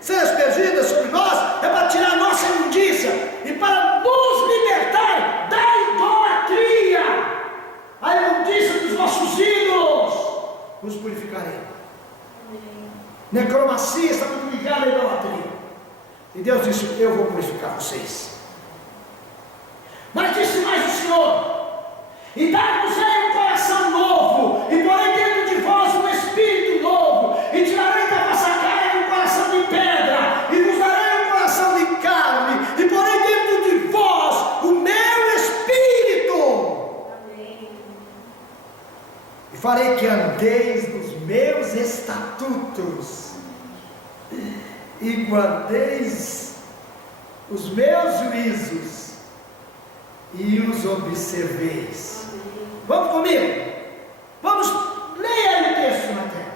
ser aspergida sobre nós, é para tirar a nossa imundícia e para nos libertar da idolatria, a imundícia dos nossos ídolos, nos purificarei. Necromancia está muito ligada à idolatria, e Deus disse: eu vou purificar vocês. Mas disse mais o Senhor: e dar-vos-ei um coração novo, e porei dentro de vós um espírito novo, e tirarei da vossa carne um coração de pedra, e vos darei um coração de carne, e porei dentro de vós o meu espírito. Amém. E farei que andeis nos meus estatutos, e guardeis os meus juízos, e os observeis. Vamos comigo? Vamos, leia aí o texto na tela.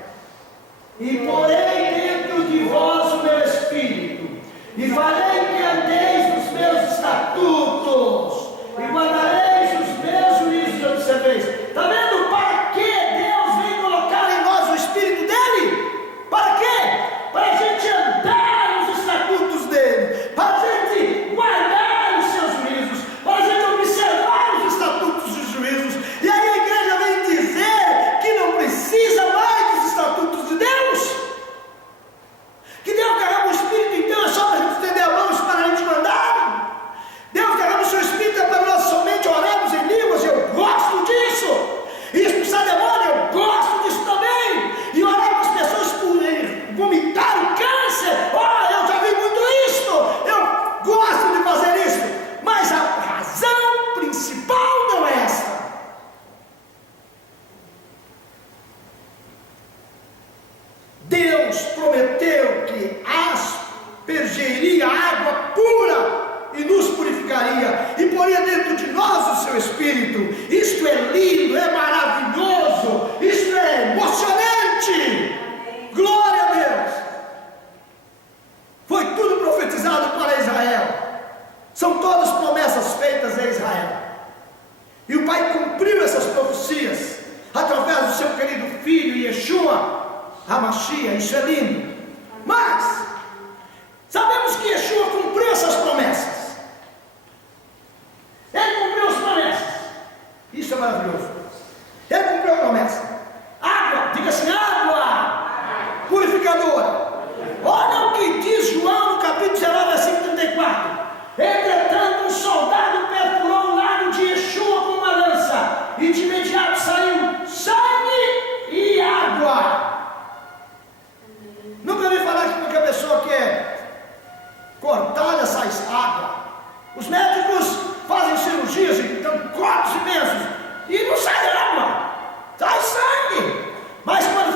E porei dentro de vós o meu espírito, e farei que andeis nos meus estatutos, e guardareis os meus juízos e observeis. Está vendo para que Deus vem colocar em nós o espírito dele? Para quê? Para a gente andar nos estatutos dele, para a gente guardar os seus juízos, para a gente observar os estatutos e os juízos. E aí a igreja vem dizer que não precisa mais dos estatutos de Deus, que Deus derrama o Espírito em Deus só para a gente estender a mão e para a gente mandar. Deus derrama o seu Espírito é para nós somente orarmos em línguas. Eu gosto disso. E expulsar demônio, eu gosto disso também. E orar para as pessoas por vomitar o câncer, eu já vi muito isso, eu gosto de fazer isso. Mas a razão principal não é essa. Deus prometeu que aspergeria água pura e nos purificaria, e poria dentro de nós o seu Espírito. Isto é lindo, é maravilhoso, isto é emocionante. Glória a Deus. Foi tudo profetizado para Israel, são todas promessas feitas a Israel, e o Pai cumpriu essas profecias através do seu querido Filho Yeshua HaMashiach. Isso é lindo. Mas sabemos que Yeshua cumpriu essas promessas. Ele cumpriu as promessas. Isso é maravilhoso. Ele cumpriu a promessa. Água, diga assim: água purificadora. Olha o que diz João no capítulo 19, versículo 34. Entretanto, um soldado perfurou o lado de Yeshua com uma lança, e de imediato saiu sangue e água. Nunca ouvi falar que qualquer pessoa que é cortada sai água. Os médicos fazem cirurgias e dão cortes imensos e não sai água, sai sangue. Mas quando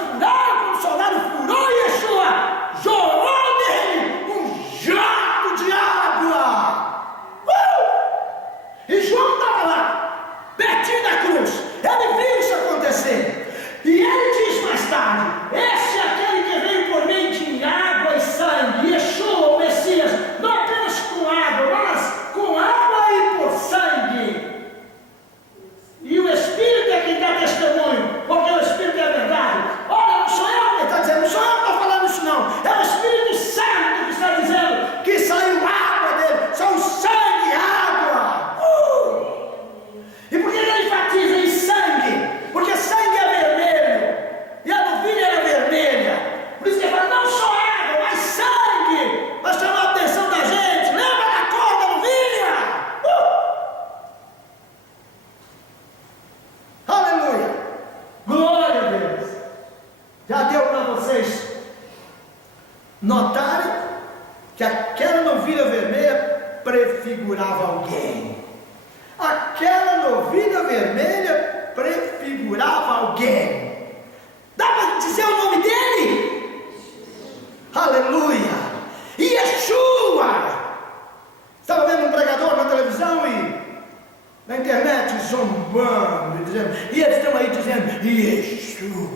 o soldado furou Yeshua, jorrou dele um jato de água. E João estava lá, pertinho da cruz, ele viu isso acontecer, e ele diz mais tarde: esse é aquele que veio por meio de água e sangue, Yeshua, o Messias, não apenas com água, mas com água e por sangue. E o Espírito é quem dá testemunho, porque o Espírito é a verdade. Olha, não sou eu que está dizendo, não sou eu que estou falando isso não, é o Espírito Santo que está dizendo que saiu água dele, saiu sangue e água. E por que ele enfatiza em sangue? Porque sangue é vermelho, e a novilha era vermelha. notarem que aquela novilha vermelha prefigurava alguém. Aquela novilha vermelha prefigurava alguém. Dá para dizer o nome dele? Aleluia! Yeshua! Estava vendo um pregador na televisão e na internet zombando, e eles estão aí dizendo Yeshua,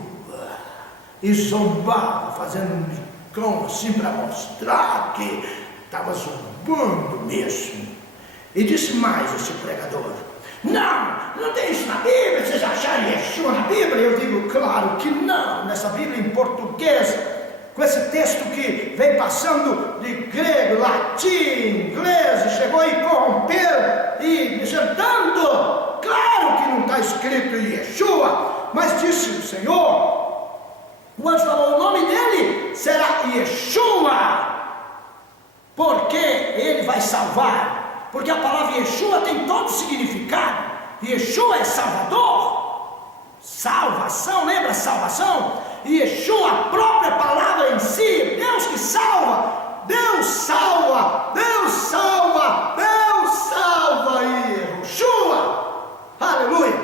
e zombava, fazendo um bicão assim para mostrar que estava zombando mesmo. E disse mais esse pregador: não tem isso na Bíblia, vocês acharam Yeshua na Bíblia? Eu digo, claro que não, nessa Bíblia em português, com esse texto que vem passando de grego, latim, inglês, e chegou a corromper e jantando. Claro que não está escrito Yeshua, mas disse o Senhor, o anjo falou, o nome dele será Yeshua, porque ele vai salvar, porque a palavra Yeshua tem todo significado. Yeshua é Salvador, salvação, lembra salvação? Yeshua, a própria palavra em si, Deus que salva, Deus salva, Deus salva, Deus salva, Yeshua, aleluia.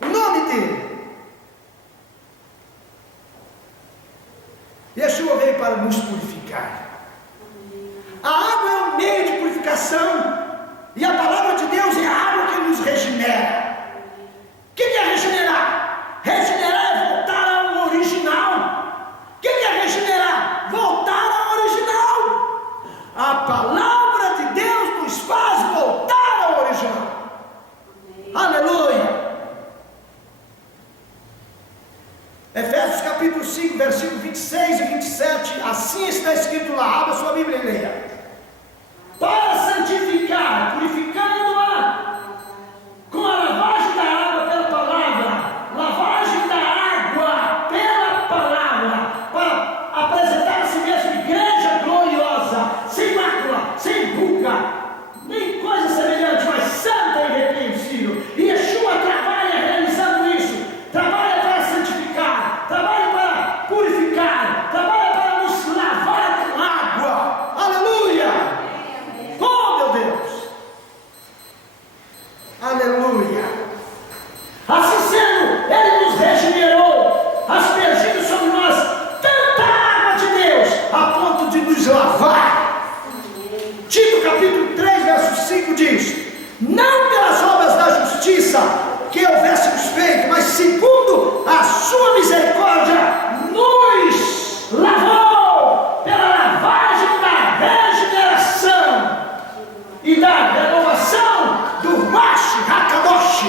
O nome dele, Yeshua veio para nos purificar. A água é um meio de purificação, e a palavra de Deus é a água que nos regenera. O que é regenerar? Regenerar é voltar ao original. O que é regenerar? Voltar ao original. A palavra de Deus nos faz voltar ao original. Aleluia. Efésios capítulo 5, versículo 26 e 27, assim está escrito lá, abra sua Bíblia e leia. Para santificar, purificando-a com a lavagem da água pela palavra, lavagem da água pela palavra, para apresentar a si mesmo igreja gloriosa, sem mácula, sem ruga, nem coisa semelhante, mas santa e irrepreensível. E Yeshua trabalha realizando isso, trabalha para santificar, trabalha para purificar, trabalha para nos lavar com água. Aleluia! Oh, meu Deus! Aleluia! Assim sendo, Ele nos regenerou, aspergindo sobre nós tanta água de Deus, a ponto de nos lavar. Tito capítulo 3, verso 5 diz: não pelas obras da justiça que houvéssemos feito, mas segundo a sua misericórdia, nos lavou pela lavagem da regeneração e da renovação do Ruach HaKadosh,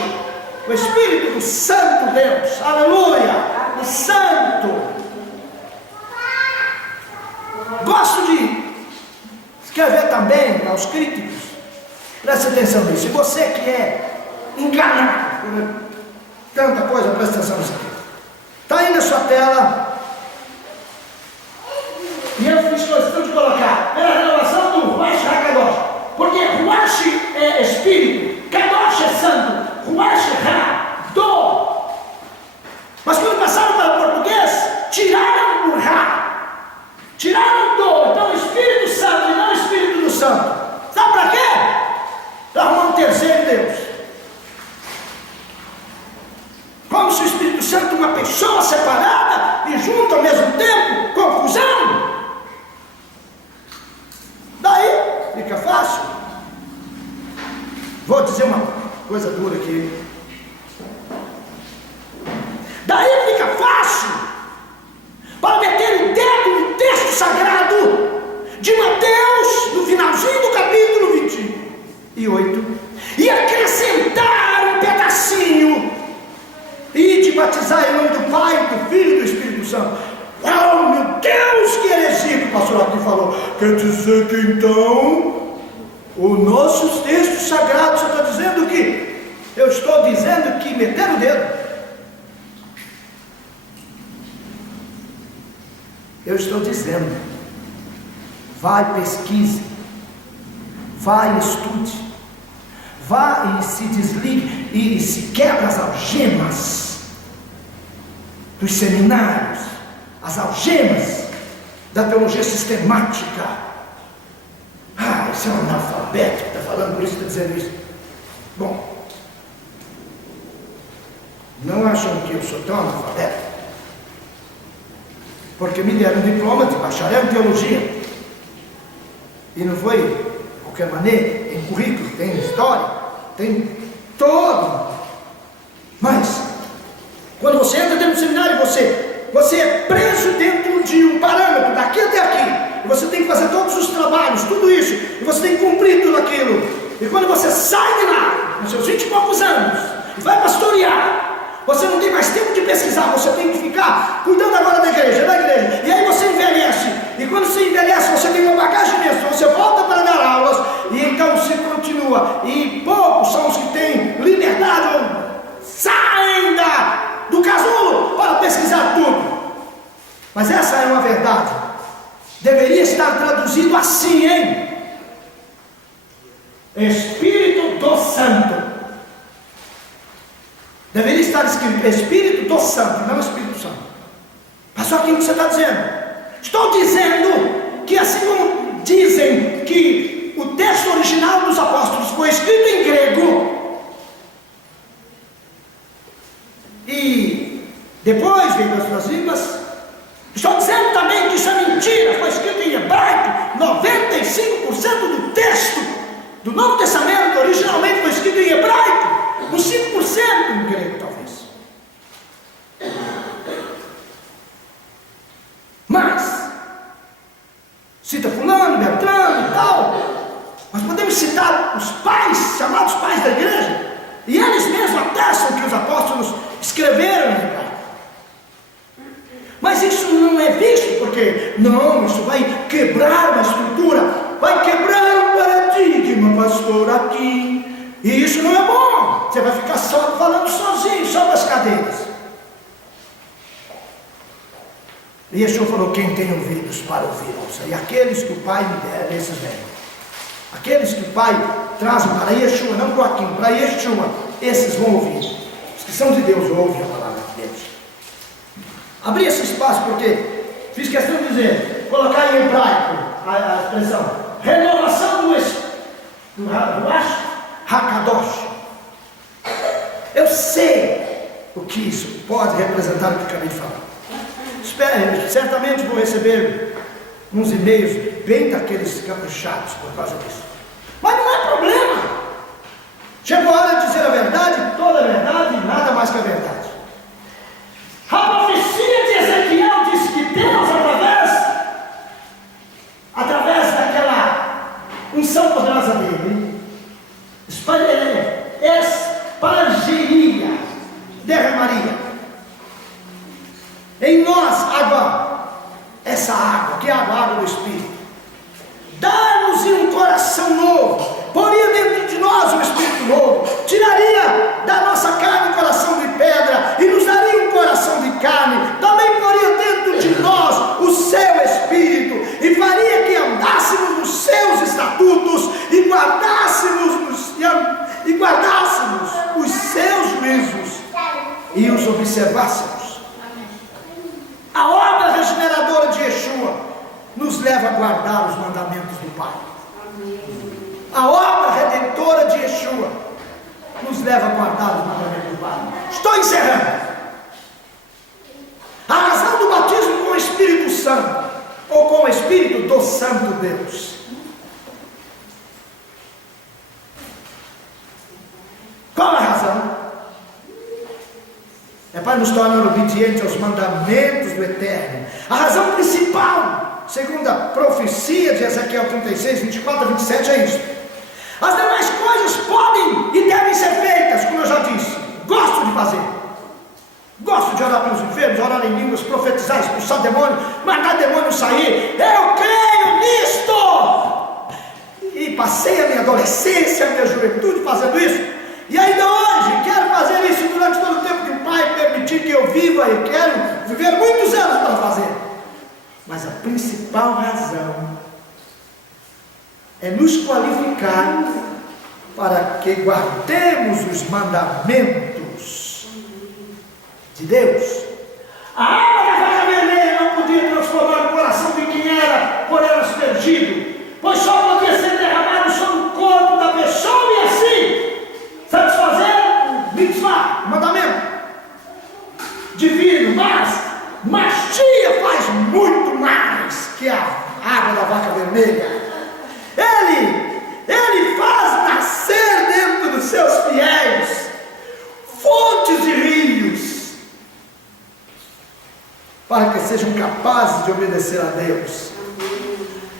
o Espírito do Santo Deus, aleluia, o Santo. Gosto de escrever também aos críticos, preste atenção nisso. Se você que é enganado por tanta coisa, preste atenção nisso aqui. Está aí na sua tela, e eu fiz questão de colocar pela renovação do Ruach HaKadosh. Porque Ruach é Espírito, Kadosh é Santo, Ruach é do. Mas quando passaram para o português, tiraram o Ra, tiraram do. Então Espírito Santo e não Espírito do Santo. Sabe para quê? Para arrumar um terceiro Deus. Como se o Espírito Santo é uma pessoa separada e junto ao mesmo tempo, confusão. Daí fica fácil. Vou dizer uma coisa dura aqui. Daí fica fácil para meter o dedo no texto sagrado de Mateus, no finalzinho do capítulo 28, e acrescentar um pedacinho e de batizar em nome do Pai, do Filho e do Espírito Santo. Oh, meu Deus, que heresia que o pastor aqui falou. Quer dizer que então os nossos textos sagrados, você está dizendo que eu estou dizendo que meter o dedo. Eu estou dizendo, vai, pesquise, vai, estude, vá e se desligue e se quebra as algemas dos seminários, as algemas da teologia sistemática. Esse é um analfabeto que está falando, por isso está dizendo isso. Bom, não acham que eu sou tão analfabeto? Porque me deram um diploma de bacharel em teologia. E não foi de qualquer maneira, tem currículo, tem história, tem todo. Mas, quando você entra dentro do seminário, você é preso dentro de um parâmetro, daqui até aqui. E você tem que fazer todos os trabalhos, tudo isso. E você tem que cumprir tudo aquilo. E quando você sai de lá, com seus 20 e poucos anos, e vai pastorear, você não tem mais tempo de pesquisar, você tem que ficar cuidando agora da igreja. E aí você envelhece. E quando você envelhece, você tem uma bagagem mesmo. Você volta para dar aulas. E então você continua. E poucos são os que têm liberdade, saem do casulo para pesquisar tudo. Mas essa é uma verdade. Deveria estar traduzido assim, hein? Espírito do Santo. Deveria estar escrito Espírito do Santo, não Espírito Santo. Mas só aquilo que você está dizendo. Estou dizendo que assim como dizem que o texto original dos apóstolos foi escrito em grego, e depois veio das suas línguas, estou dizendo também que isso é mentira, foi escrito em hebraico. 95% do texto do Novo Testamento originalmente foi escrito em hebraico. Uns 5% em grego, talvez. Mas cita fulano, Beltrano e tal. Mas podemos citar os pais, chamados pais da igreja, e eles mesmos atestam que os apóstolos escreveram em hebraico. Mas isso não é visto, porque não, isso vai quebrar uma estrutura, vai quebrar um paradigma, pastor, aqui. E isso não é bom. Você vai ficar só falando sozinho, só das cadeiras. E Yeshua falou: quem tem ouvidos para ouvir, ouça. E aqueles que o Pai me der, esses vêm. Aqueles que o Pai traz para Yeshua, não para aqui, para Yeshua, esses vão ouvir. Os que são de Deus ouvem a palavra de Deus. Abri esse espaço porque fiz questão de dizer, colocar em hebraico a expressão renovação do Espírito, do Hakadosh. Eu sei o que isso pode representar, o que acabei de falar. Certamente vou receber uns e-mails bem daqueles caprichados por causa disso. Mas não é problema. Chegou a hora de dizer a verdade, toda a verdade e nada mais que a verdade. A profecia de Ezequiel diz que Deus, através daquela unção poderosa dele, espargiria, derramaria em nós água, essa água, que é a água do Espírito, dá-nos um coração novo, poria dentro de nós um Espírito novo, tiraria da nossa carne um coração de pedra e nos daria um coração de carne, também poria dentro de nós o seu Espírito e faria que andássemos nos seus estatutos e guardássemos os seus juízos e os observássemos. A obra regeneradora de Yeshua nos leva a guardar os mandamentos do Pai. A obra redentora de Yeshua nos leva a guardar os mandamentos do Pai. Estou encerrando. A razão do batismo com o Espírito Santo, ou com o Espírito do Santo Deus. Qual a razão? É para nos tornar obedientes aos mandamentos do Eterno. A razão principal, segundo a profecia de Ezequiel 36, 24 a 27, é isso. As demais coisas podem e devem ser feitas, como eu já disse. Gosto de fazer. Gosto de orar pelos enfermos, orar em línguas, profetizar, expulsar demônio, mandar demônio sair. Eu creio nisto! E passei a minha adolescência, a minha juventude fazendo isso. E ainda hoje quero fazer isso durante todo o tempo que o Pai permitir que eu viva, e quero viver muitos anos para fazer. Mas a principal razão é nos qualificar para que guardemos os mandamentos de Deus. A água da vaca vermelha não pois só podia ser derramado sobre o corpo da pessoa e assim satisfazer o mitzvah, o mandamento divino, mas Mashiach faz muito mais que a água da vaca vermelha. Ele faz nascer dentro dos seus fiéis fontes de rios, para que sejam capazes de obedecer a Deus.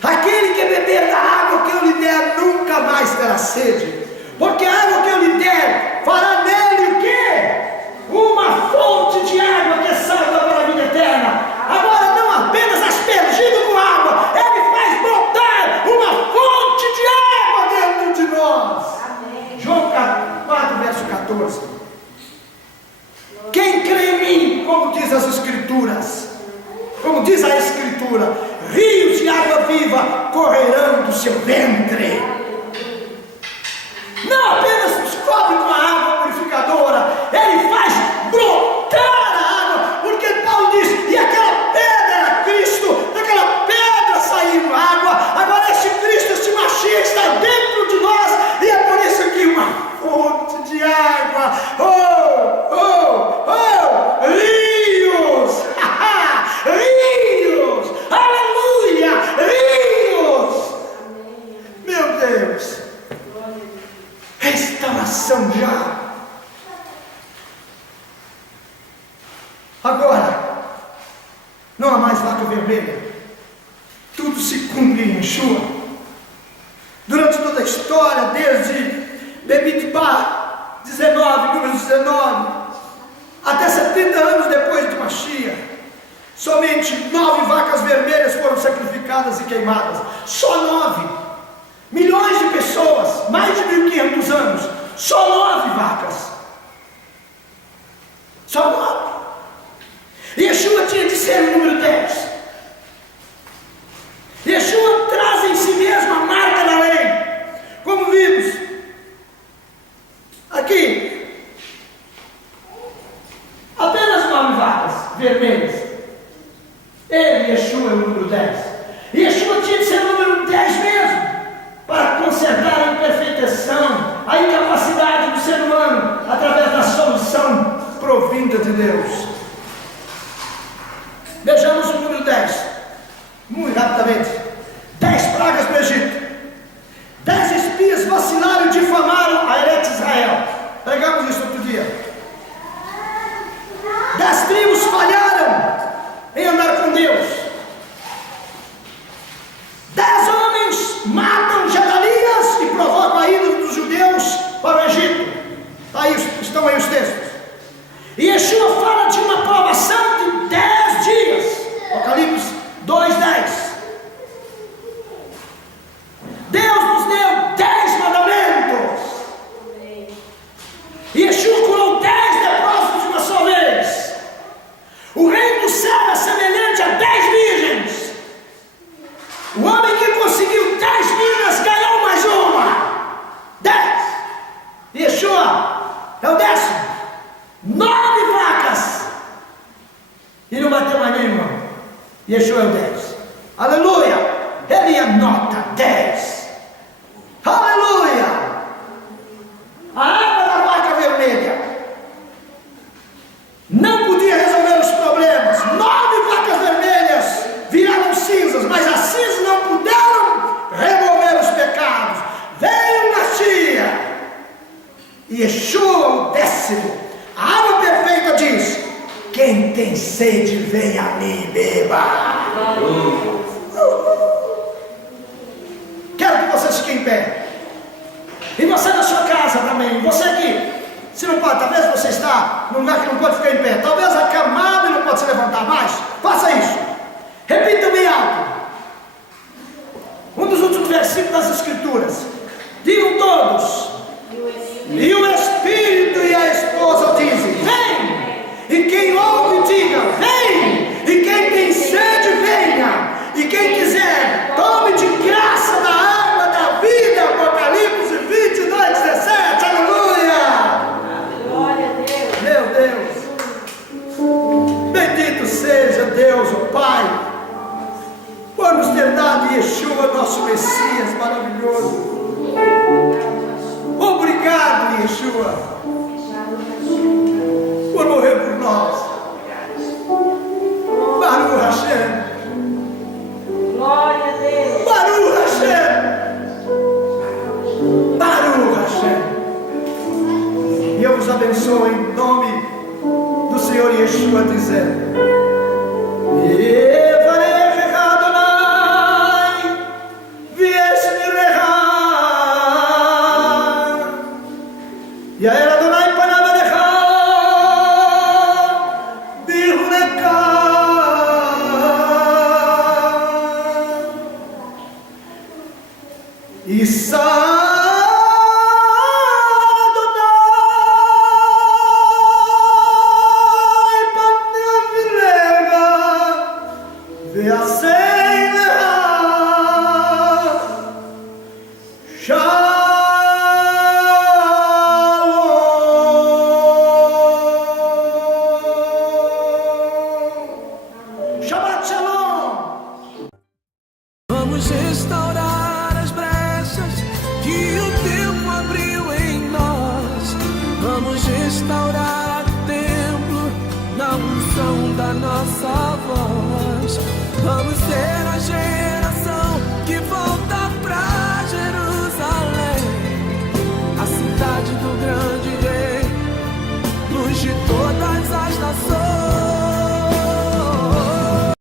Aquele que beber da água que eu lhe der nunca mais terá sede, porque a água que eu lhe der fará nele o quê? Uma fonte de água que salva para a vida eterna. Agora não apenas aspergido com água, ele faz brotar uma fonte de água dentro de nós. Amém. João 4, verso 14. Quem crê em mim, como diz as Escrituras, como diz a Escritura, rios de água viva correrão do seu ventre. Não apenas nos cobre com a água purificadora, ele faz brotar a água, porque Paulo diz, e aquela pedra era Cristo, daquela pedra saiu água, agora este Cristo, este Mashiach está dentro de nós, e é por isso que uma fonte de água, rios, rios, aleluia, rios, meu Deus, restauração já. Agora, não há mais vaca vermelha, tudo se cumpre em Yeshua. Durante toda a história, desde Bemidbar 19, número 19, até 70 anos depois de Mashiach, somente 9 vacas vermelhas foram sacrificadas e queimadas. Só 9. Milhões de pessoas, mais de 1500 anos, só 9 vacas. Só 9. Yeshua tinha de ser o número 10. Yeshua traz em si mesmo a marca da lei. Como vimos aqui, apenas 9 vacas vermelhas. Ele, Yeshua, é o número 10. Yeshua tinha de ser o número 10 mesmo, para consertar a imperfeição, a incapacidade do ser humano, através da solução provinda de Deus. Vejamos o número 10, muito rapidamente. 10 pragas do Egito. 10 espias vacilaram e difamaram a Eretz Israel. Pregamos isso outro dia. 10 tribos falharam em andar com Deus. 10 homens matam Gedalias e provocam a ida dos judeus para o Egito. Estão aí os textos. E Yeshua fala de uma provação de 10 dias. Apocalipse 2:10. Deus nos deu 10 mandamentos. E Yeshua curou 10 leprosos de uma só vez. O reino do céu é semelhante a 10 virgens. O homem que conseguiu 10 minas ganhou mais uma. 10. Yeshua é o 10º. 9 vacas. E não bateu mais nenhuma. Yeshua é o 10. Aleluia. Ele anota 10. Aleluia. A água da vaca vermelha não podia resolver os problemas. 9 vacas vermelhas viraram cinzas, mas as cinzas não puderam remover os pecados. Veio Mashiach. Yeshua, o 10º. A água perfeita diz: quem tem sede, vem a mim, beba. Quero que você fique em pé. E você na sua casa também. Você aqui, se não pode, talvez você está num lugar que não pode ficar em pé. Talvez acamado e não pode se levantar mais. Faça isso. Repita bem alto. Um dos últimos versículos das Escrituras. Digam todos. E o Espírito e a esposa dizem: vem! E quem ouve, diga: vem! E quem tem sede, venha! E quem quiser, tome de graça da água da vida. Apocalipse 22:17. Aleluia! Glória a Deus! Meu Deus! Bendito seja Deus, o Pai, por Vamos tentar de Yeshua, nosso Messias maravilhoso. Obrigado, Yeshua, por morrer por nós. Baruch Hashem. Glória a Deus. Baruch Hashem. Baruch Hashem. E eu vos abençoo em nome do Senhor Yeshua, dizendo: Shabbat Shalom. Vamos restaurar as brechas que o tempo abriu em nós. Vamos restaurar o templo na unção da nossa voz. Vamos ser a gente